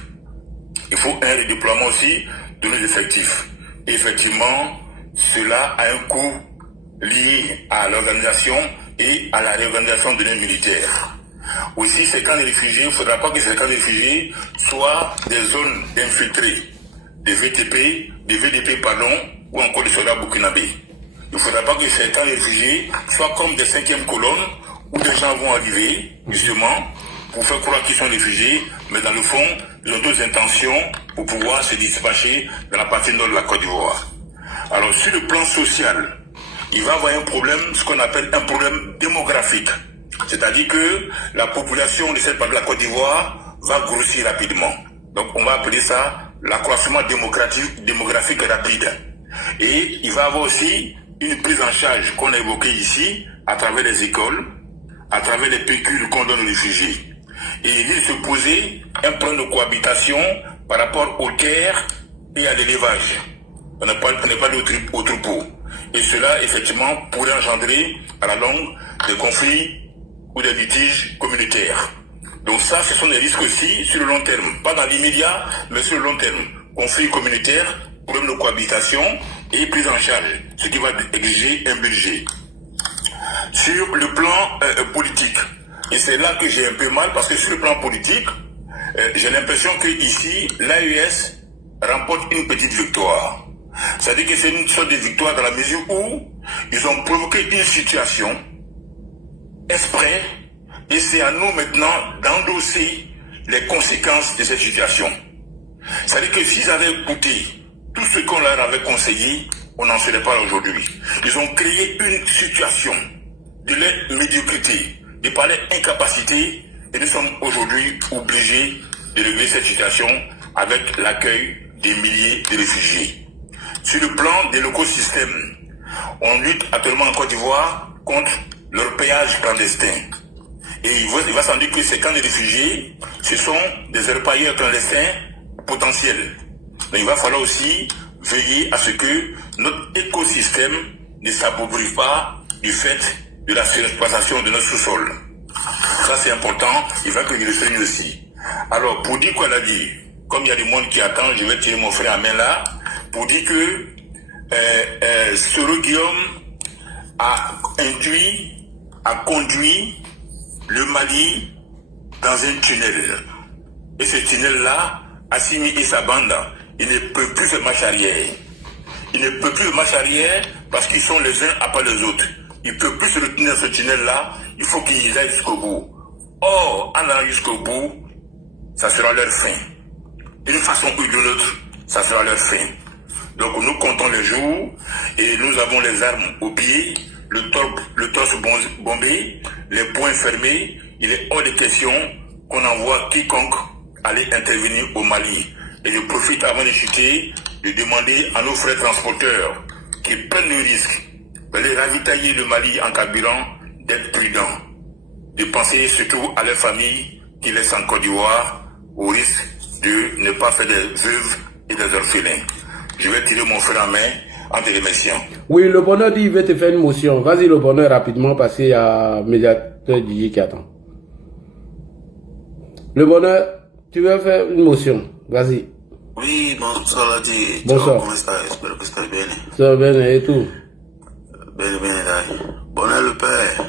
Il faut un redéploiement aussi de nos effectifs. Et effectivement, cela a un coût lié à l'organisation et à la réorganisation de nos militaires. Aussi, ces camps de réfugiés, il ne faudra pas que ces camps de réfugiés soient des zones infiltrées, des VTP, des VDP, pardon, ou encore des soldats burkinabés. Il ne faudra pas que ces camps de réfugiés soient comme des 5e colonnes où des gens vont arriver, justement, pour faire croire qu'ils sont réfugiés, mais dans le fond, ils ont d'autres intentions pour pouvoir se dispatcher dans la partie nord de la Côte d'Ivoire. Alors, sur le plan social, il va y avoir un problème, ce qu'on appelle un problème démographique. C'est-à-dire que la population de cette partie de la Côte d'Ivoire va grossir rapidement. Donc, on va appeler ça l'accroissement démographique rapide. Et il va y avoir aussi une prise en charge qu'on a évoquée ici, à travers les écoles, à travers les pécules qu'on donne aux réfugiés. Et il vient se poser un problème de cohabitation par rapport aux terres et à l'élevage. On n'est pas au troupeau. Et cela, effectivement, pourrait engendrer à la longue des conflits ou des litiges communautaires. Donc ça, ce sont des risques aussi sur le long terme. Pas dans l'immédiat, mais sur le long terme. Conflits communautaires, problème de cohabitation et prise en charge, ce qui va exiger un budget. Sur le plan politique, et c'est là que j'ai un peu mal, parce que sur le plan politique, j'ai l'impression que ici, l'AES remporte une petite victoire. C'est-à-dire que c'est une sorte de victoire dans la mesure où ils ont provoqué une situation exprès, et c'est à nous maintenant d'endosser les conséquences de cette situation. C'est-à-dire que s'ils avaient écouté tout ce qu'on leur avait conseillé, on n'en serait pas là aujourd'hui. Ils ont créé une situation de leur médiocrité, de par leur incapacité, et nous sommes aujourd'hui obligés de régler cette situation avec l'accueil des milliers de réfugiés. Sur le plan des l'écosystème, on lutte actuellement en Côte d'Ivoire contre leur péage clandestin. Et il va sans dire que ces camps de réfugiés, ce sont des orpailleurs clandestins potentiels. Mais il va falloir aussi veiller à ce que notre écosystème ne s'appauvrit pas du fait de la surexploitation de notre sous-sol. Ça c'est important, il va que je le souligne aussi. Alors pour dire quoi l'a dit, comme il y a du monde qui attend, je vais tirer mon frère à main là, pour dire que Soro Guillaume a conduit le Mali dans un tunnel. Et ce tunnel-là, Assimi et sa bande, il ne peut plus faire marche arrière. Il ne peut plus faire marche arrière parce qu'ils sont les uns après les autres. Il ne peut plus se retenir dans ce tunnel-là, il faut qu'ils aillent jusqu'au bout. Or, en allant jusqu'au bout, ça sera leur fin. D'une façon ou d'une autre, ça sera leur fin. Donc nous comptons les jours et nous avons les armes au pied, le torse bombé, les poings fermés. Il est hors de question qu'on envoie quiconque aller intervenir au Mali. Et je profite avant de chuter de demander à nos frères transporteurs qui prennent le risque d'aller ravitailler le Mali en carburant d'être prudents, de penser surtout à leurs familles qui laissent en Côte d'Ivoire au risque de ne pas faire des veuves et des orphelins. Je vais tirer mon frère en main en te remerciant. Oui, le bonheur dit il veut te faire une motion. Vas-y le bonheur rapidement parce qu'il y a médiateur DJ qui attend. Le bonheur, tu veux faire une motion. Vas-y. Oui, bonsoir Ladi. Bonsoir. Comment estás? Espero que estés bien. Ça va bien et tout? Bien, Dai. Bonheur le Père.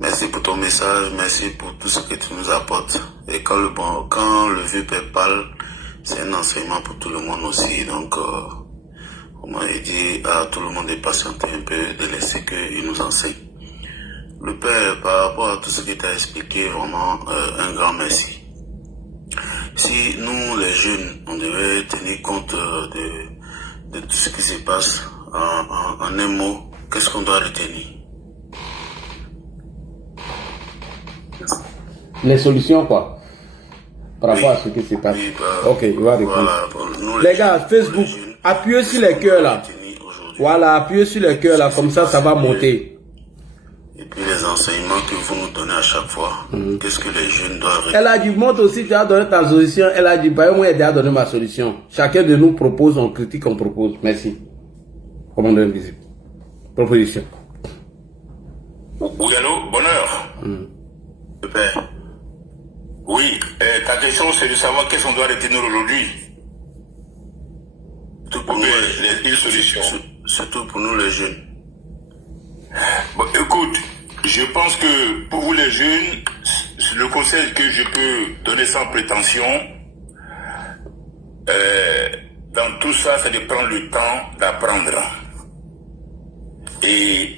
Merci pour ton message, merci pour tout ce que tu nous apportes. Et quand le vieux Père parle, c'est un enseignement pour tout le monde aussi. Donc, on m'a dit à tout le monde de patienter un peu, de laisser qu'il nous enseigne. Le Père, par rapport à tout ce qu'il t'a expliqué, vraiment un grand merci. Si nous, les jeunes, on devait tenir compte de tout ce qui se passe en un mot, qu'est-ce qu'on doit retenir? Les solutions quoi? Par rapport à ce qui se passe. Oui, ok, il va répondre. Voilà, les gars, Facebook, appuyez sur les cœurs là. Voilà, appuyez sur les cœurs là, comme ça va monter. Et puis les enseignements que vous nous donnez à chaque fois, qu'est-ce que les jeunes doivent... Elle a dit, montre aussi, tu as donné ta solution. Elle a dit, bah, moi, elle a donné ma solution. Chacun de nous propose, on critique, on propose. Merci. Commandant invisible. Proposition. Oui, allô, bonheur. Le père. Oui, ta question c'est de savoir qu'est-ce qu'on doit retenir aujourd'hui. Tout pour nous, une solution. Surtout pour nous les jeunes. Bon, écoute, je pense que pour vous les jeunes, le conseil que je peux donner sans prétention, dans tout ça, c'est de prendre le temps d'apprendre. Et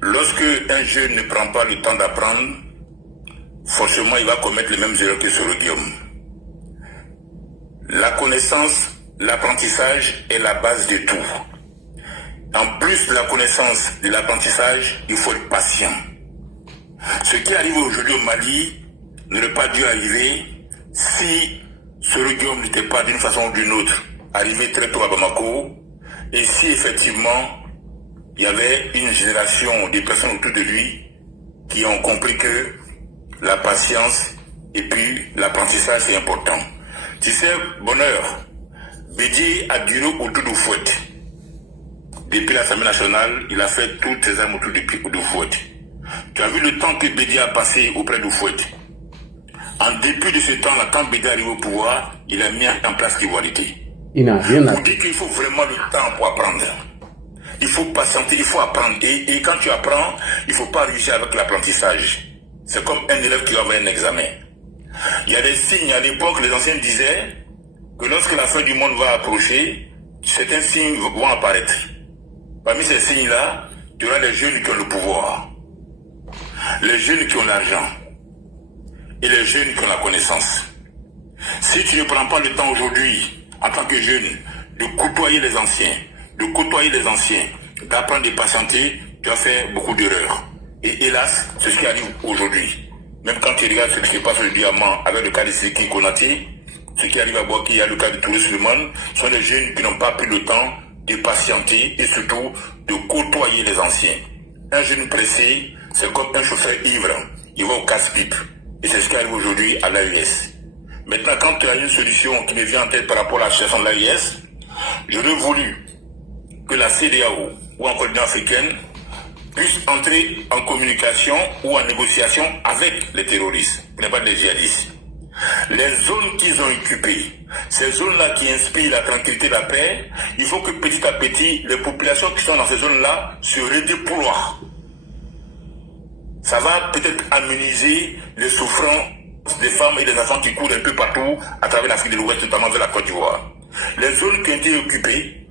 lorsque un jeune ne prend pas le temps d'apprendre, forcément il va commettre les mêmes erreurs que sur le Guillaume. La connaissance, l'apprentissage est la base de tout. En plus de la connaissance, de l'apprentissage, il faut être patient. Ce qui arrive aujourd'hui au Mali n'aurait pas dû arriver si ce Guillaume n'était pas d'une façon ou d'une autre arrivé très tôt à Bamako, et si effectivement il y avait une génération de personnes autour de lui qui ont compris que la patience et puis l'apprentissage c'est important. Tu sais, bonheur, Bédié a duré autour du fouet. Depuis l'Assemblée nationale, il a fait toutes ses armes autour du fouet. Tu as vu le temps que Bédié a passé auprès du fouet. En dépit de ce temps-là, quand Bédié arrive au pouvoir, il a mis en place l'égalité. Il n'a rien à dire. Vous dites qu'il faut vraiment le temps pour apprendre. Il faut patienter, il faut apprendre. Et quand tu apprends, il ne faut pas réussir avec l'apprentissage. C'est comme un élève qui va avoir un examen. Il y a des signes, à l'époque, les anciens disaient que lorsque la fin du monde va approcher, certains signes vont apparaître. Parmi ces signes-là, tu auras les jeunes qui ont le pouvoir, les jeunes qui ont l'argent et les jeunes qui ont la connaissance. Si tu ne prends pas le temps aujourd'hui, en tant que jeune, de côtoyer les anciens, d'apprendre de patienter, tu as fait beaucoup d'erreurs. Et hélas, c'est ce qui arrive aujourd'hui. Même quand tu regardes ce qui se passe au diamant avec le cas de Seki Konaté, ce qui arrive à Boaki, il y a le cas de Touré Suleiman, sont des jeunes qui n'ont pas pris le temps de patienter et surtout de côtoyer les anciens. Un jeune pressé, c'est comme un chauffeur ivre, il va au casse-pipe. Et c'est ce qui arrive aujourd'hui à l'AES. Maintenant, quand tu as une solution qui me vient en tête par rapport à la situation de l'AES, j'aurais voulu que la CEDEAO ou encore l'Union africaine puisse entrer en communication ou en négociation avec les terroristes, mais pas les djihadistes. Les zones qu'ils ont occupées, ces zones-là qui inspirent la tranquillité, la paix, il faut que petit à petit, les populations qui sont dans ces zones-là se redéploient. Ça va peut-être aménager les souffrances des femmes et des enfants qui courent un peu partout à travers l'Afrique de l'Ouest, notamment vers la Côte d'Ivoire. Les zones qui ont été occupées,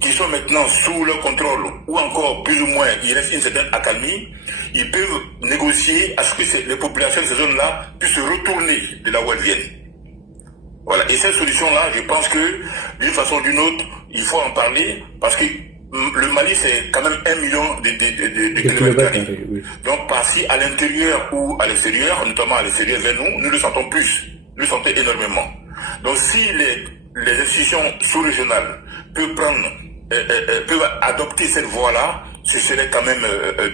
qui sont maintenant sous leur contrôle, ou encore plus ou moins, il reste une certaine accalmie, ils peuvent négocier à ce que les populations de ces zones-là puissent se retourner de là où elles viennent. Voilà. Et cette solution-là, je pense que d'une façon ou d'une autre, il faut en parler, parce que le Mali, c'est quand même 1 million de kilomètres carrés. Oui. Donc, par-ci, à l'intérieur ou à l'extérieur, notamment à l'extérieur vers nous, nous le sentons plus. Nous le sentons énormément. Donc, si les institutions sous-régionales peuvent adopter cette voie-là, ce serait quand même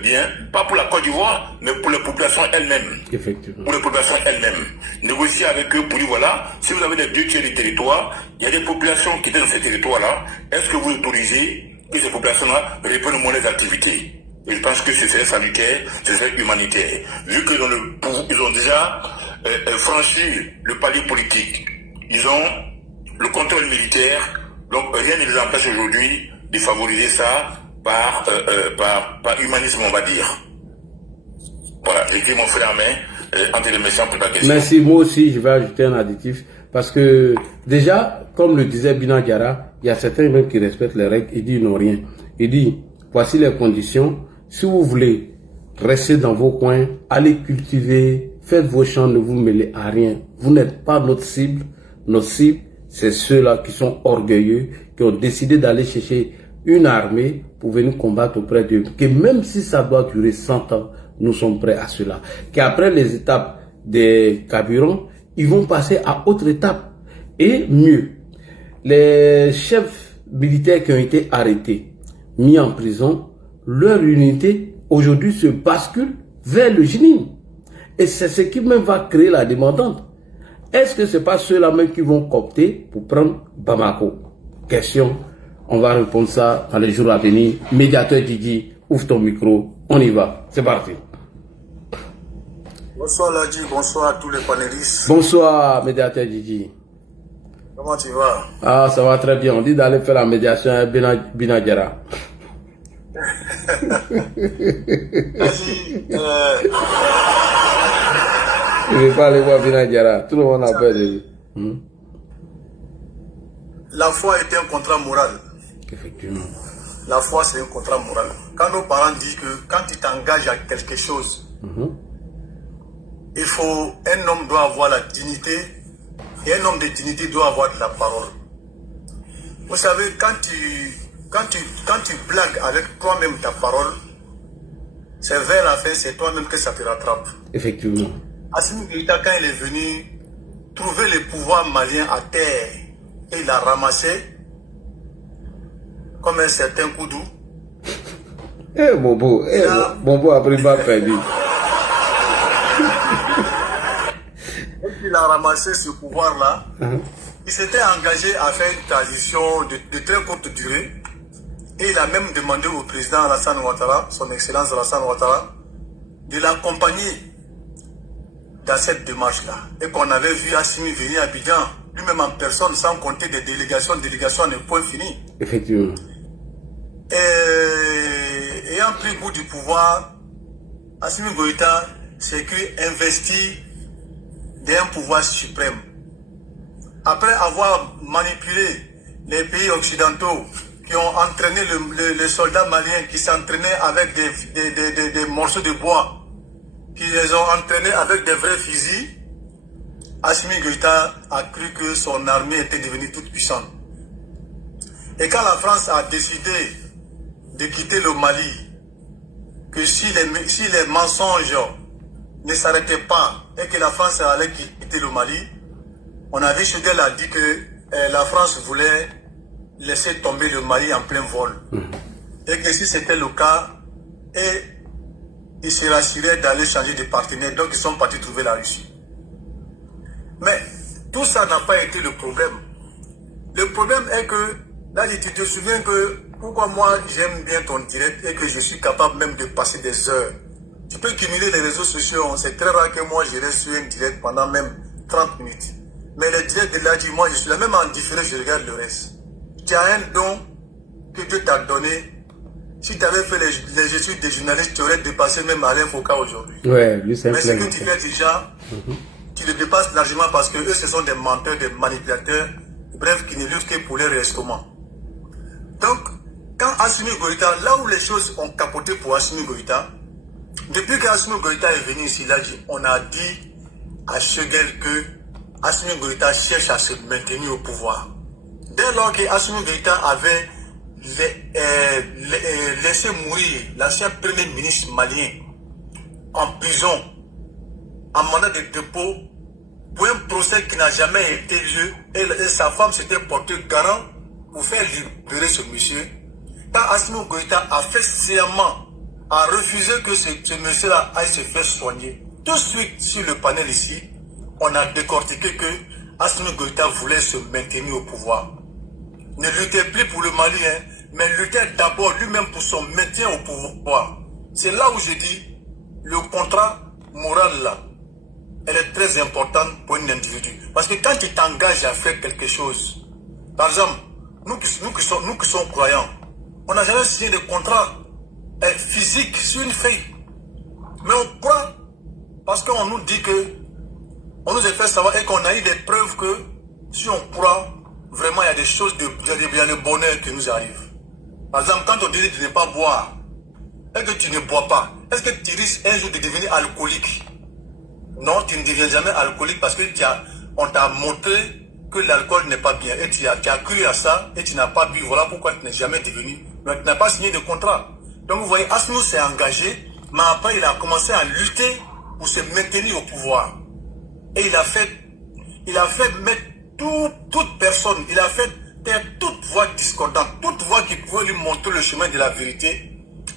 bien, pas pour la Côte d'Ivoire, mais pour les populations elles-mêmes. Effectivement. Pour les populations elles-mêmes. Négocier avec eux pour dire, voilà, si vous avez les 2 tiers du territoire, il y a des populations qui étaient dans ces territoires-là, est-ce que vous autorisez que ces populations-là reprennent moins les activités? Et je pense que ce serait salutaire, ce serait humanitaire. Vu qu'ils ont déjà franchi le palier politique, ils ont le contrôle militaire, donc rien ne les empêche aujourd'hui de favoriser ça par humanisme, on va dire. Voilà, j'ai pris mon frère en main, entre les méchants pour ta question. Merci, moi aussi je vais ajouter un additif, parce que déjà, comme le disait Bina Diarra, il y a certains même qui respectent les règles, il dit ils n'ont rien. Il dit, voici les conditions, si vous voulez rester dans vos coins, allez cultiver, faites vos champs, ne vous mêlez à rien. Vous n'êtes pas notre cible c'est ceux-là qui sont orgueilleux, qui ont décidé d'aller chercher une armée pour venir combattre auprès d'eux. Que même si ça doit durer 100 ans, nous sommes prêts à cela. Qu'après les étapes des carburants, ils vont passer à autre étape. Et mieux, les chefs militaires qui ont été arrêtés, mis en prison, leur unité aujourd'hui se bascule vers le JNIM. Et c'est ce qui même va créer la demandante. Est-ce que ce n'est pas ceux-là même qui vont coopter pour prendre Bamako? Question, on va répondre ça dans les jours à venir. Médiateur Didi, ouvre ton micro, on y va. C'est parti. Bonsoir Ladji, bonsoir à tous les panélistes. Bonsoir médiateur Didi. Comment tu vas? Ah, ça va très bien. On dit d'aller faire la médiation à Binadjara. Vas-y. Je ne vais pas aller voir Binadjara. Tout le monde a peur de lui. La foi est un contrat moral. Effectivement. La foi, c'est un contrat moral. Quand nos parents disent que quand tu t'engages à quelque chose, il faut, un homme doit avoir la dignité et un homme de dignité doit avoir de la parole. Vous savez, quand tu blagues avec toi-même ta parole, c'est vers la fin, c'est toi-même que ça te rattrape. Effectivement. Assimi Goïta, quand il est venu trouver le pouvoir malien à terre, et il l'a ramassé comme un certain Koudou. Eh, Bobo, Bobo a pris pas perdu. Il a ramassé ce pouvoir-là. Il s'était engagé à faire une transition de très courte durée. Et il a même demandé au président Alassane Ouattara, son excellence Alassane Ouattara, de l'accompagner dans cette démarche-là. Et qu'on avait vu Assimi venir à Abidjan, lui-même en personne, sans compter des délégations à un point fini. Effectivement. Et ayant pris goût du pouvoir, Assimi Goïta s'est investi d'un pouvoir suprême. Après avoir manipulé les pays occidentaux qui ont entraîné les soldats maliens qui s'entraînaient avec des morceaux de bois, qui les ont entraînés avec des vrais fusils, Assimi Goïta a cru que son armée était devenue toute puissante. Et quand la France a décidé de quitter le Mali, que si les mensonges ne s'arrêtaient pas et que la France allait quitter le Mali, on avait Chedel a dit que la France voulait laisser tomber le Mali en plein vol. Et que si c'était le cas, ils se rassuraient d'aller changer de partenaire, donc ils sont partis trouver la Russie. Mais tout ça n'a pas été le problème. Le problème est que, là tu te souviens que pourquoi moi j'aime bien ton direct et que je suis capable même de passer des heures. Tu peux cumuler les réseaux sociaux, c'est très rare que moi je reste sur un direct pendant même 30 minutes. Mais le direct de Ladji, moi je suis là, même en différé, je regarde le reste. Tu as un don que Dieu t'a donné. Si tu avais fait les études de journaliste, tu aurais dépassé même Alain Foucault aujourd'hui. Ouais, lui c'est un mais ce que tu fais déjà, tu le dépasses largement parce que eux ce sont des menteurs, des manipulateurs, bref, qui ne luttent que pour leur restaurant. Donc, quand Assimi Goïta, là où les choses ont capoté pour Assimi Goïta, depuis qu'Assimi Goïta est venu ici, là, on a dit à Chegel que Assimi Goïta cherche à se maintenir au pouvoir. Dès lors qu'Assimi Goïta avait laissé mourir l'ancien premier ministre malien en prison, en mandat de dépôt, pour un procès qui n'a jamais été lieu, et sa femme s'était portée garant pour faire libérer ce monsieur. Quand Assimi Goïta a fait serment, a refusé que ce monsieur-là aille se faire soigner, tout de suite sur le panel ici, on a décortiqué que Assimi Goïta voulait se maintenir au pouvoir. Ne luttait plus pour le Mali, mais luttait d'abord lui-même pour son maintien au pouvoir. C'est là où je dis, le contrat moral là, elle est très importante pour un individu. Parce que quand tu t'engages à faire quelque chose, par exemple, nous qui sommes croyants, on n'a jamais signé de contrat physique sur une feuille. Mais on croit parce qu'on nous dit que, on nous a fait savoir et qu'on a eu des preuves que si on croit, vraiment il y a des choses, il y a des bonheurs qui nous arrivent. Par exemple, quand on dit de ne pas boire, et que tu ne bois pas, est-ce que tu risques un jour de devenir alcoolique? Non, tu ne deviens jamais alcoolique parce que on t'a montré que l'alcool n'est pas bien. Et tu as cru à ça et tu n'as pas bu. Voilà pourquoi tu n'es jamais devenu. Mais tu n'as pas signé de contrat. Donc vous voyez, Assimi s'est engagé, mais après il a commencé à lutter pour se maintenir au pouvoir. Et il a fait mettre toute personne, il a fait taire toute voix discordante, toute voix qui pouvait lui montrer le chemin de la vérité.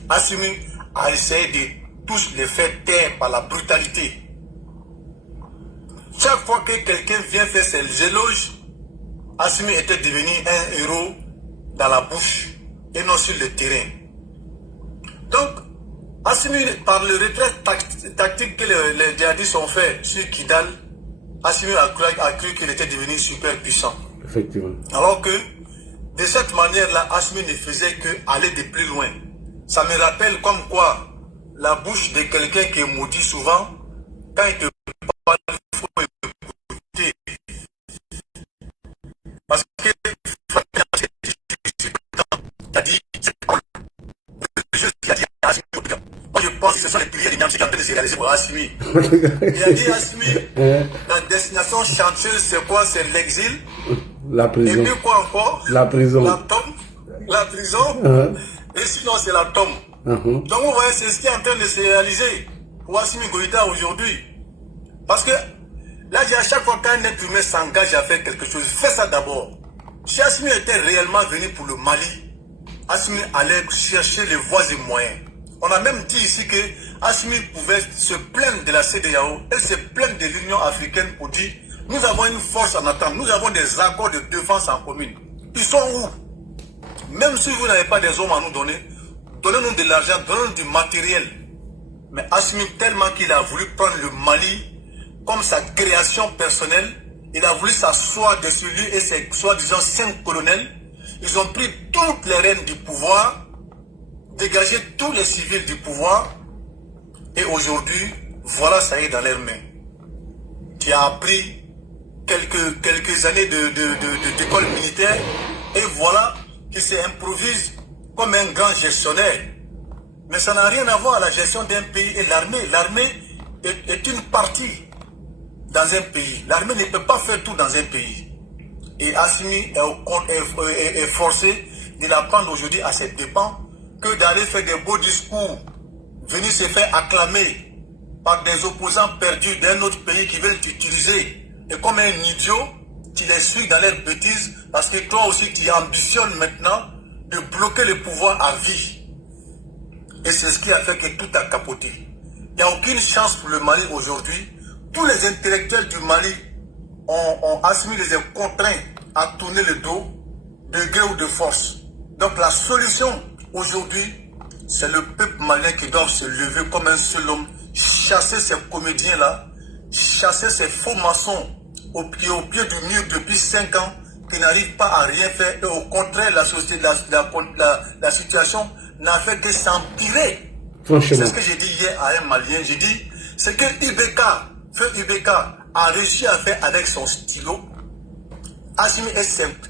Assimi à essayer de tous les faire taire par la brutalité. Chaque fois que quelqu'un vient faire ses éloges, Assimi était devenu un héros dans la bouche et non sur le terrain. Donc, Assimi, par le retrait tactique que les djihadistes ont fait sur Kidal, Assimi a cru qu'il était devenu super puissant. Effectivement. Alors que, de cette manière-là, Assimi ne faisait qu'aller de plus loin. Ça me rappelle comme quoi la bouche de quelqu'un qui est maudit souvent, quand il te parle, il faut écouter. Parce que moi je pense que ce sont les piliers de Niamsi qui ont train de se réaliser pour Assimi. Il a dit Assimi, la destination chanceuse c'est quoi? C'est l'exil. La prison. Et puis quoi encore? La prison. La tombe. La prison. Et sinon c'est la tombe. Donc vous voyez, c'est ce qui est en train de se réaliser pour Assimi Goïta aujourd'hui. Parce que là, à chaque fois qu'un être humain s'engage à faire quelque chose, fais ça d'abord. Si Assimi était réellement venu pour le Mali, Assimi allait chercher les voies et moyens. On a même dit ici que Assimi pouvait se plaindre de la CEDEAO, elle se plaindre de l'Union africaine pour dire nous avons une force en attente, nous avons des accords de défense en commune. Ils sont où? Même si vous n'avez pas des hommes à nous donner, donnez-nous de l'argent, donnez-nous du matériel. Mais Assimi, tellement qu'il a voulu prendre le Mali comme sa création personnelle, il a voulu s'asseoir dessus lui et ses soi-disant 5 colonels. Ils ont pris toutes les rênes du pouvoir, dégagé tous les civils du pouvoir, et aujourd'hui, voilà, ça y est dans leurs mains. Tu as appris quelques années d'école militaire, et voilà qu'il s'improvise comme un grand gestionnaire. Mais ça n'a rien à voir à la gestion d'un pays et l'armée. L'armée est une partie dans un pays. L'armée ne peut pas faire tout dans un pays. Et Assimi est forcé de la prendre aujourd'hui à ses dépens que d'aller faire des beaux discours, venir se faire acclamer par des opposants perdus d'un autre pays qui veulent t'utiliser. Et comme un idiot, tu les suis dans leurs bêtises parce que toi aussi tu ambitionnes maintenant de bloquer le pouvoir à vie. Et c'est ce qui a fait que tout a capoté. Il n'y a aucune chance pour le Mali aujourd'hui. Tous les intellectuels du Mali ont Assimi les a contraints à tourner le dos de gré ou de force. Donc la solution aujourd'hui, c'est le peuple malien qui doit se lever comme un seul homme, chasser ces comédiens-là, chasser ces faux maçons au pied du mur depuis 5 ans qui n'arrivent pas à rien faire. Et au contraire, la société, la situation n'a fait que s'empirer. C'est ce que j'ai dit hier à un Malien. J'ai dit, c'est que Feu IBK a réussi à faire avec son stylo. Assimi et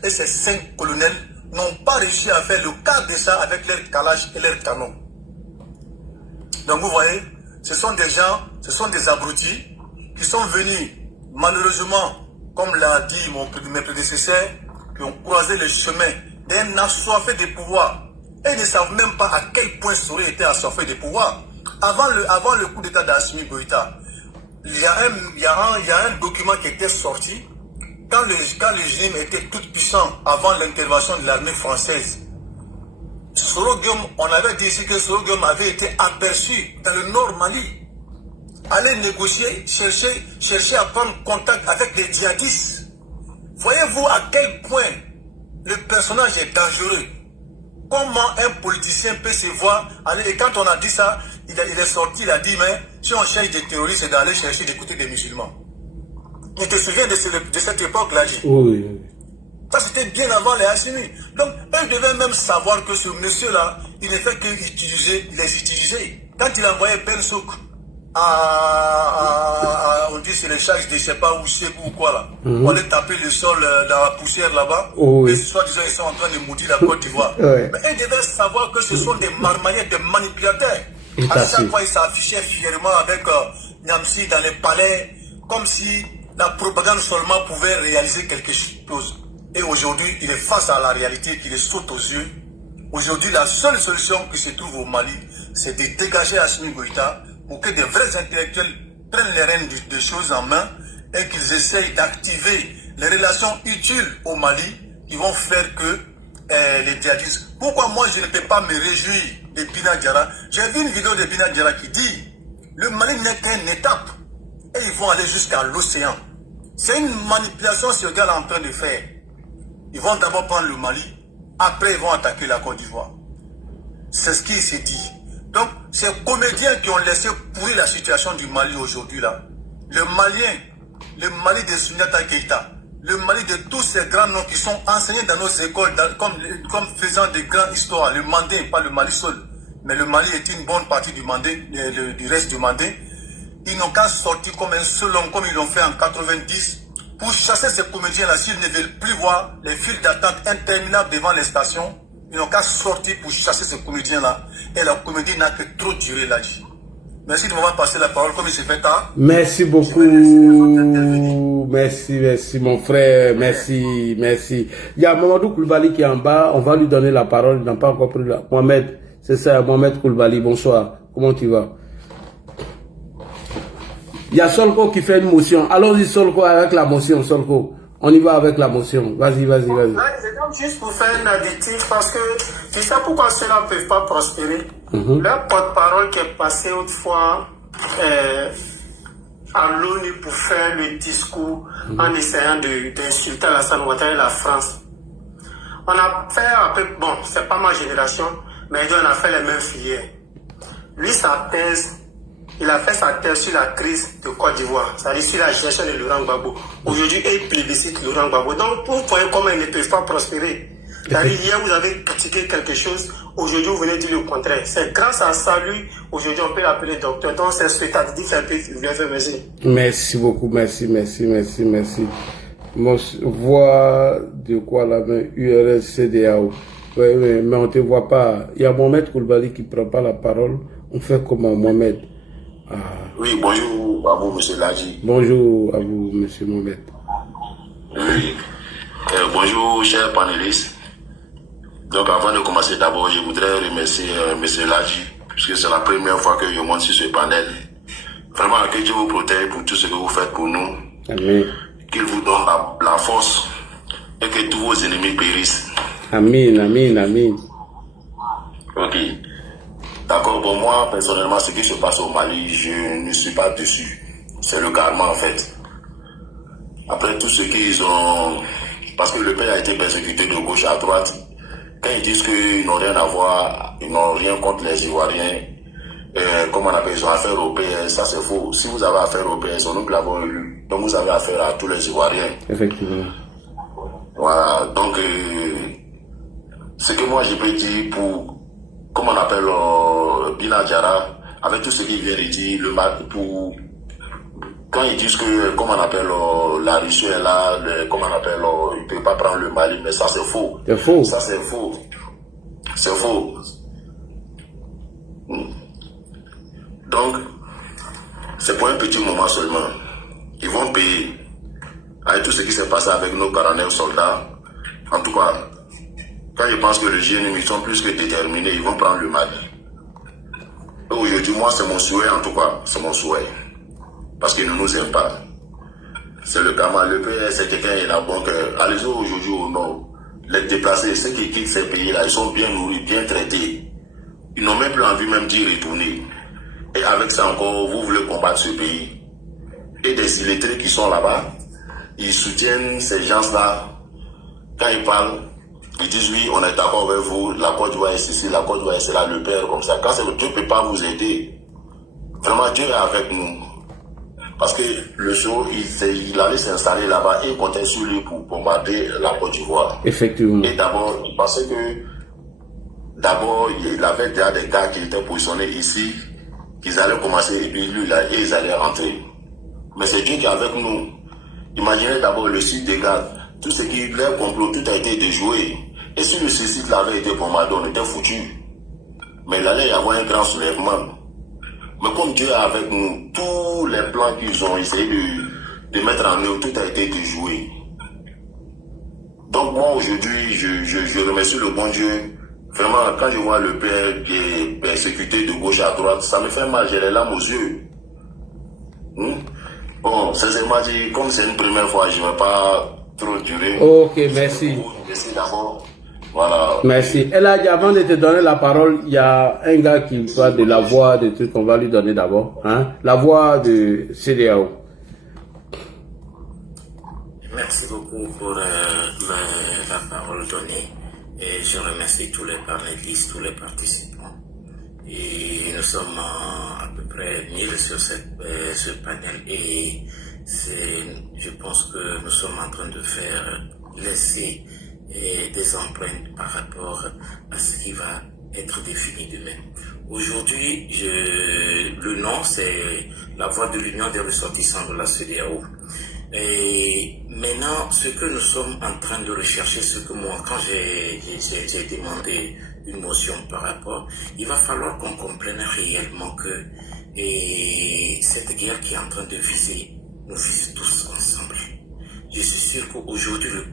ses 5 colonels n'ont pas réussi à faire le quart de ça avec leurs calages et leurs canons. Donc vous voyez, ce sont des gens, ce sont des abrutis qui sont venus, malheureusement, comme l'a dit mes prédécesseurs, qui ont croisé le chemin d'un assoiffé de pouvoir. Et ils ne savent même pas à quel point ça aurait été assoiffé de pouvoir. Avant le coup d'état d'Assimi Goïta, il y a un document qui était sorti quand le régime était tout puissant avant l'intervention de l'armée française. Soro Guillaume, on avait dit ici que Soro Guillaume avait été aperçu dans le nord Mali. Aller négocier, chercher à prendre contact avec des djihadistes. Voyez-vous à quel point le personnage est dangereux. Comment un politicien peut se voir aller, et quand on a dit ça, il est sorti, il a dit, mais si on cherche des terroristes, c'est d'aller chercher d'écouter des musulmans. Tu te souviens de cette époque-là? Oui. Ça, c'était bien avant les Assimi. Donc, eux devaient même savoir que ce monsieur-là, il ne fait que les utiliser. Quand il envoyait Ben Souk on dit c'est les charges de je ne sais pas où c'est ou quoi là. On allait taper le sol dans la poussière là-bas. Et soit-disant ils sont en train de maudire la Côte d'Ivoire. Mais ils devaient savoir que ce sont des marmaillers, des manipulateurs. À chaque fois ils s'affichaient fièrement avec Niamsi dans les palais, comme si la propagande seulement pouvait réaliser quelque chose. Et aujourd'hui, il est face à la réalité qui les saute aux yeux. Aujourd'hui, la seule solution qui se trouve au Mali, c'est de dégager Assimi Goïta pour que des vrais intellectuels prennent les rênes des choses en main et qu'ils essayent d'activer les relations utiles au Mali qui vont faire que les djihadistes... Pourquoi moi je ne peux pas me réjouir de Bina Diarra. J'ai vu une vidéo de Bina Diarra qui dit le Mali n'est qu'une étape et ils vont aller jusqu'à l'océan. C'est une manipulation ce gars est en train de faire. Ils vont d'abord prendre le Mali, après ils vont attaquer la Côte d'Ivoire. C'est ce qui s'est dit. Donc, ces comédiens qui ont laissé pourrir la situation du Mali aujourd'hui là, le Mali de Souniata Keïta, le Mali de tous ces grands noms qui sont enseignés dans nos écoles comme faisant des grandes histoires, le Mandé, pas le Mali seul, mais le Mali est une bonne partie du Mandé, du reste du Mandé. Ils n'ont qu'à sortir comme un seul homme, comme ils l'ont fait en 90, pour chasser ces comédiens-là. S'ils ne veulent plus voir les files d'attente interminables devant les stations, ils n'ont qu'à sortir pour chasser ces comédiens-là. Et la comédie n'a que trop duré là. Merci de m'avoir passé la parole comme il s'est fait tard. Merci beaucoup. Merci mon frère. Merci. Il y a Mamadou Koulibaly qui est en bas. On va lui donner la parole. Il n'a pas encore pris la... Mohamed, c'est ça, Mohamed Koulibaly. Bonsoir. Comment tu vas? Il y a Solko qui fait une motion. Allons-y Solko avec la motion, Solko. On y va avec la motion. Vas-y. Là, c'est juste pour faire un additif parce que tu sais pourquoi ceux-là ne peuvent pas prospérer. Leur porte-parole qui est passé autrefois à l'ONU pour faire le discours en essayant d'insulter Alassane Ouattara et la France. On a fait un peu, bon, c'est pas ma génération, mais on a fait les mêmes filières. Lui, sa thèse, il a fait sa thèse sur la crise de Côte d'Ivoire, c'est-à-dire sur la gestion de Laurent Gbagbo. Aujourd'hui, il plébiscite Laurent Gbagbo. Donc, vous voyez comment ils ne peuvent pas prospérer. C'est-à-dire, hier, vous avez critiqué quelque chose, aujourd'hui, vous venez dire le contraire. C'est grâce à ça, lui, aujourd'hui, on peut l'appeler docteur. Donc, c'est ce que tu as dit, c'est un peu, merci. Merci beaucoup, merci. Voix de quoi la main URL CDAO. Oui, mais on ne te voit pas. Il y a Mohamed Koulibaly qui ne prend pas la parole. On fait comment, Mohamed? Oui, bonjour à vous, monsieur Ladji. Bonjour à vous, monsieur Mohamed. Oui. Bonjour, chers panélistes. Donc, avant de commencer, d'abord, je voudrais remercier monsieur Ladji, puisque c'est la première fois que je monte sur ce panel. Vraiment, que Dieu vous protège pour tout ce que vous faites pour nous. Amen. Qu'il vous donne la force et que tous vos ennemis périssent. Amen. Ok. D'accord, pour moi, personnellement, ce qui se passe au Mali, je ne suis pas dessus. C'est le karma, en fait. Après tout ce qu'ils ont... Parce que le père a été persécuté de gauche à droite. Quand ils disent qu'ils n'ont rien à voir, ils n'ont rien contre les Ivoiriens, comment on appelle, ils ont affaire aux PS, ça c'est faux. Si vous avez affaire aux PS, nous l'avons eu. Donc vous avez affaire à tous les Ivoiriens. Effectivement. Voilà, donc ce que moi je peux dire pour, comment on appelle, Bina Diarra, avec tout ce qu'il vient de dire, le mal pour... Quand ils disent que, comment on appelle, la Russie est là, comment on appelle, il ne peut pas prendre le Mali, mais ça c'est faux. C'est faux. Ça c'est faux. C'est faux. Donc, c'est pour un petit moment seulement. Ils vont payer avec tout ce qui s'est passé avec nos colonels soldats. En tout cas, quand ils pensent que le GNM, ils sont plus que déterminés, ils vont prendre le Mali. Aujourd'hui, moi, c'est mon souhait, en tout cas, c'est mon souhait. Parce qu'ils ne nous aiment pas. C'est le karma. Le PS, c'est quelqu'un qui a bon cœur. Allez-y aujourd'hui au nord. Les déplacés, ceux qui quittent ces pays-là, ils sont bien nourris, bien traités. Ils n'ont même plus envie même d'y retourner. Et avec ça encore, vous voulez combattre ce pays. Et des illettrés qui sont là-bas, ils soutiennent ces gens-là. Quand ils parlent, ils disent oui, on est d'accord avec vous, la Côte d'Ivoire est ici, la Côte d'Ivoire est là, le père comme ça. Quand Dieu ne peut pas vous aider, vraiment Dieu est avec nous. Parce que le jour, il allait s'installer là-bas et il comptait sur lui pour bombarder la Côte d'Ivoire. Effectivement. Et d'abord, il pensait que, il avait déjà des gars qui étaient positionnés ici, qu'ils allaient commencer, et puis lui, là, et ils allaient rentrer. Mais c'est Dieu qui est avec nous. Imaginez d'abord le site des gars, tout ce qui leur complot, tout a été déjoué. Et si le site là avait été bombardé, on était foutu. Mais il allait y avoir un grand soulèvement. Mais comme Dieu est avec nous, tous les plans qu'ils ont essayé de mettre en œuvre, tout a été déjoué. Donc moi aujourd'hui, je remercie le bon Dieu. Vraiment, quand je vois le père qui est persécuté de gauche à droite, ça me fait mal, j'ai les larmes aux yeux. Bon, sincèrement dit, comme c'est une première fois, je ne vais pas trop durer. Ok, merci. Merci d'abord. Voilà. Merci. Et là, avant de te donner la parole, il y a un gars qui parle de la voix de trucs qu'on va lui donner d'abord. Hein? La voix de CEDEAO. Merci beaucoup pour la parole donnée. Et je remercie tous les panélistes, tous les participants. Et nous sommes à peu près 1000 sur ce panel. Et je pense que nous sommes en train de laisser des empreintes par rapport à ce qui va être défini demain. Aujourd'hui, le nom, c'est la voix de l'Union des ressortissants de la CEDEAO. Et maintenant, ce que nous sommes en train de rechercher, ce que moi, quand j'ai demandé une motion par rapport, il va falloir qu'on comprenne réellement que cette guerre qui est en train de viser, nous vise tous ensemble. Je suis sûr qu'aujourd'hui, le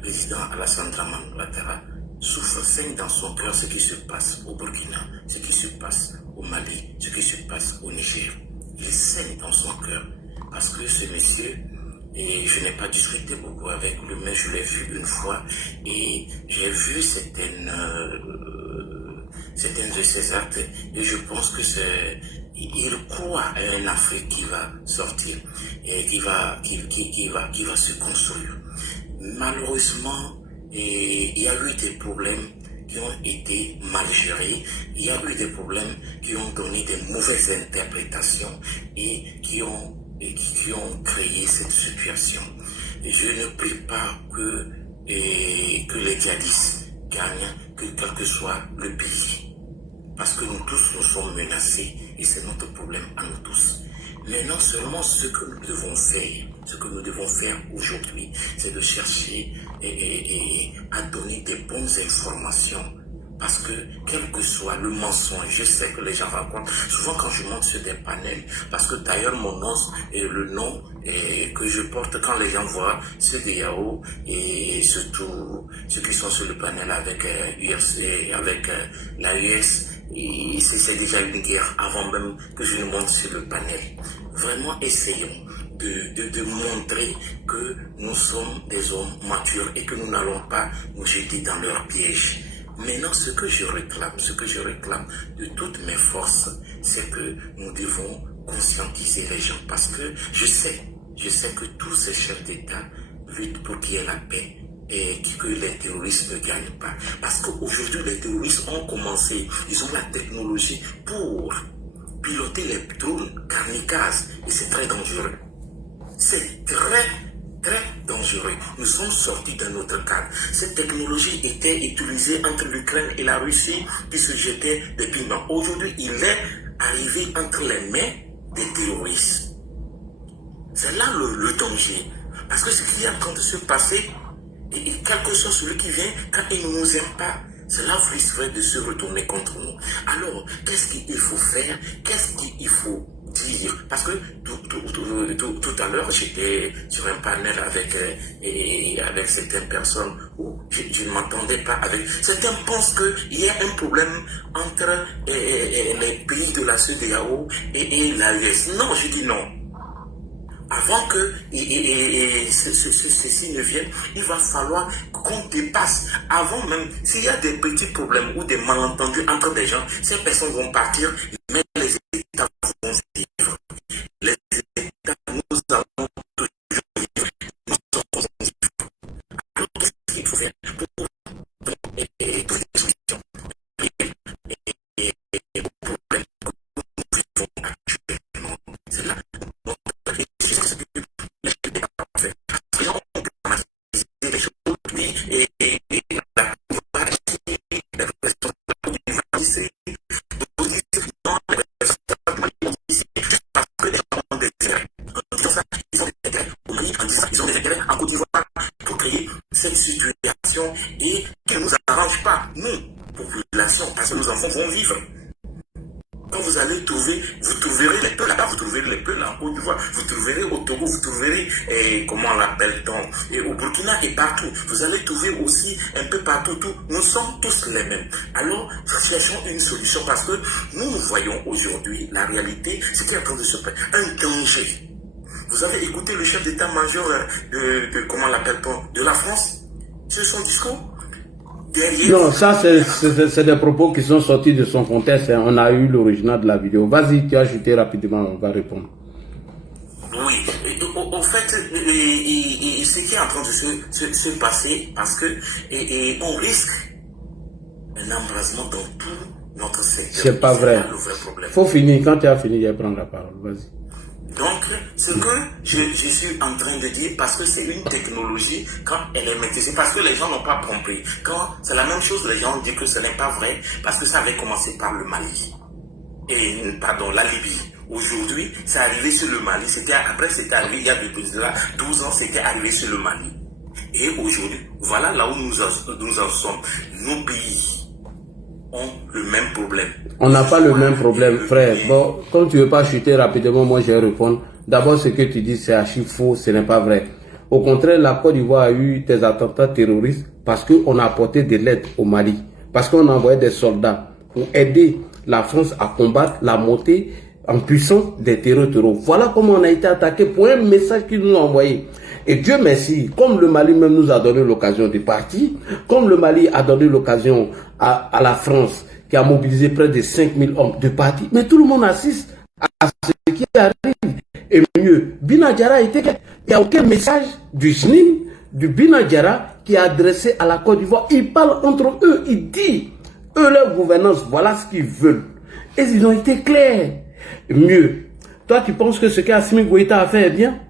président Alassane Dramane Ouattara souffre, saigne dans son cœur ce qui se passe au Burkina, ce qui se passe au Mali, ce qui se passe au Niger. Il saigne dans son cœur parce que ce monsieur, et je n'ai pas discuté beaucoup avec lui, mais je l'ai vu une fois et j'ai vu certaines de ses actes et je pense que il croit à un Afrique qui va sortir et qui va se construire. Malheureusement, il y a eu des problèmes qui ont été mal gérés, il y a eu des problèmes qui ont donné des mauvaises interprétations et qui ont créé cette situation. Et je ne prie pas que les djihadistes gagnent, quel que soit le pays. Parce que nous tous, nous sommes menacés et c'est notre problème à nous tous. Mais non seulement ce que nous devons faire aujourd'hui, c'est de chercher à donner des bonnes informations. Parce que, quel que soit le mensonge, je sais que les gens racontent, souvent quand je monte sur des panels, parce que d'ailleurs mon nom, le nom que je porte quand les gens voient CEDEAO, et surtout ceux qui sont sur le panel avec l'AES, c'est déjà une guerre avant même que je ne monte sur le panel. Vraiment essayons de montrer que nous sommes des hommes matures et que nous n'allons pas nous jeter dans leur piège. Maintenant, ce que je réclame de toutes mes forces, c'est que nous devons conscientiser les gens parce que je sais que tous ces chefs d'État luttent pour qu'il y ait la paix et que les terroristes ne gagnent pas. Parce qu'aujourd'hui, les terroristes ont commencé, ils ont la technologie pour piloter les drones kamikazes et c'est très dangereux. C'est très dangereux. Nous sommes sortis d'un autre cadre. Cette technologie était utilisée entre l'Ukraine et la Russie qui se jetaient des piments. Aujourd'hui, il est arrivé entre les mains des terroristes. C'est là le danger. Parce que ce qui est en train de se passer, et quel que soit celui qui vient, quand il ne nous aime pas, cela risquerait de se retourner contre nous. Alors, qu'est-ce qu'il faut faire? Qu'est-ce qu'il faut dire? Parce que tout à l'heure, j'étais sur un panel avec certaines personnes où je ne m'entendais pas avec. Certains pensent qu'il y a un problème entre les pays de la CEDEAO et l'AES. Non, je dis non. Avant que ceci ne vienne, il va falloir qu'on dépasse. Avant même, s'il y a des petits problèmes ou des malentendus entre des gens, ces personnes vont partir, mais les États vont vivre. Les États, nous allons toujours vivre. Nous sommes vivre. Alors, qu'est-ce qu'il faut faire pour trouver des solutions aux problèmes que nous vivons actuellement? C'est là. Cette situation et qui ne nous arrange pas, nous, population, parce que nos enfants vont vivre. Quand vous allez trouver, vous trouverez les peuples là-bas, vous trouverez les peuples en Côte d'Ivoire, vous trouverez au Togo, vous trouverez, comment on l'appelle-t-on, et au Burkina et partout. Vous allez trouver aussi un peu partout, nous sommes tous les mêmes. Alors, cherchons une solution parce que nous voyons aujourd'hui la réalité, ce qui est en train de se passer, un danger. Vous avez écouté le chef d'état-major comment l'appelle-t-on, de la France, c'est son discours. derrière... Non, ça c'est des propos qui sont sortis de son contexte. Hein. On a eu l'original de la vidéo. Vas-y, tu as ajouté rapidement, on va répondre. Oui, au fait, ce qui est en train de se passer, parce que on risque un embrasement dans tout notre secteur. C'est pas vrai. Faut finir. Quand tu as fini, je vais prendre la parole. Vas-y. Donc, ce que je suis en train de dire, parce que c'est une technologie, quand elle est maîtrisée, parce que les gens n'ont pas compris. Quand c'est la même chose, les gens disent que ce n'est pas vrai, parce que ça avait commencé par le Mali. La Libye. Aujourd'hui, c'est arrivé sur le Mali. Après, c'était arrivé il y a 12 ans, c'était arrivé sur le Mali. Et aujourd'hui, voilà là où nous en sommes. Nos pays ont le même problème. On n'a pas le même problème, frère. Bon, comme tu ne veux pas chuter rapidement, moi je vais répondre. D'abord, ce que tu dis, c'est archi faux, ce n'est pas vrai. Au contraire, la Côte d'Ivoire a eu des attentats terroristes parce qu'on a apporté de l'aide au Mali. Parce qu'on a envoyé des soldats pour aider la France à combattre la montée en puissance des terreaux. Voilà comment on a été attaqué pour un message qu'ils nous ont envoyé. Et Dieu merci, comme le Mali même nous a donné l'occasion de partir, comme le Mali a donné l'occasion à la France, qui a mobilisé près de 5000 hommes de partir, mais tout le monde assiste à ce qui arrive. Et mieux, Binadjara était... Il n'y a aucun message du SNIM, du Binadjara, qui est adressé à la Côte d'Ivoire. Ils parlent entre eux, ils disent, eux, leur gouvernance, voilà ce qu'ils veulent. Et ils ont été clairs. Mieux, toi tu penses que ce qu'Assimi Goïta a fait est bien?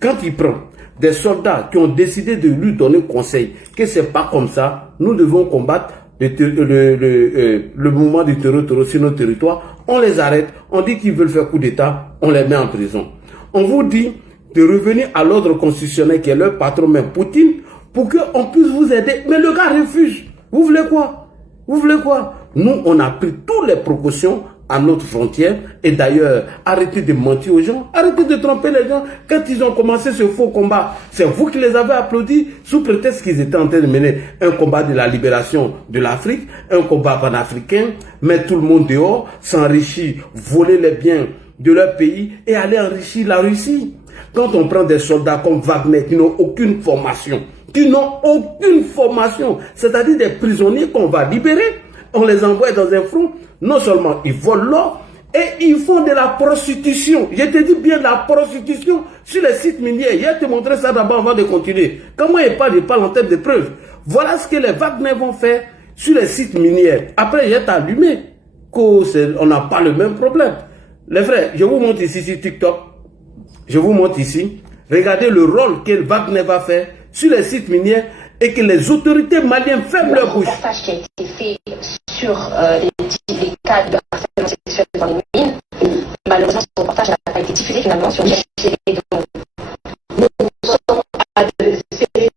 Quand il prend des soldats qui ont décidé de lui donner conseil, que c'est pas comme ça, nous devons combattre le mouvement du terreau sur nos territoires, on les arrête, on dit qu'ils veulent faire coup d'État, on les met en prison. On vous dit de revenir à l'ordre constitutionnel qui est leur patron même, Poutine, pour qu'on puisse vous aider. Mais le gars refuse. Vous voulez quoi? Vous voulez quoi? Nous, on a pris toutes les précautions à notre frontière. Et d'ailleurs, arrêtez de mentir aux gens, arrêtez de tromper les gens. Quand ils ont commencé ce faux combat, c'est vous qui les avez applaudis sous prétexte qu'ils étaient en train de mener un combat de la libération de l'Afrique, un combat panafricain, mettre tout le monde dehors, s'enrichir, voler les biens de leur pays et aller enrichir la Russie. Quand on prend des soldats comme Wagner qui n'ont aucune formation, c'est-à-dire des prisonniers qu'on va libérer, on les envoie dans un front, non seulement ils volent l'or, et ils font de la prostitution. Je te dis bien de la prostitution sur les sites miniers. Je vais te montrer ça d'abord avant de continuer. Comment ils parlent en termes de preuves. Voilà ce que les Wagner vont faire sur les sites miniers. Après, je vais t'allumer qu'on n'a pas le même problème. Les frères, je vous montre ici sur TikTok. Je vous montre ici. Regardez le rôle que Wagner va faire sur les sites miniers et que les autorités maliennes ferment leur bouche. Le reportage qui a été fait sur les cas de harcèlement sexuel dans les mines, malheureusement, ce reportage n'a pas été diffusé finalement sur le GCD. Donc, nous sommes à espérer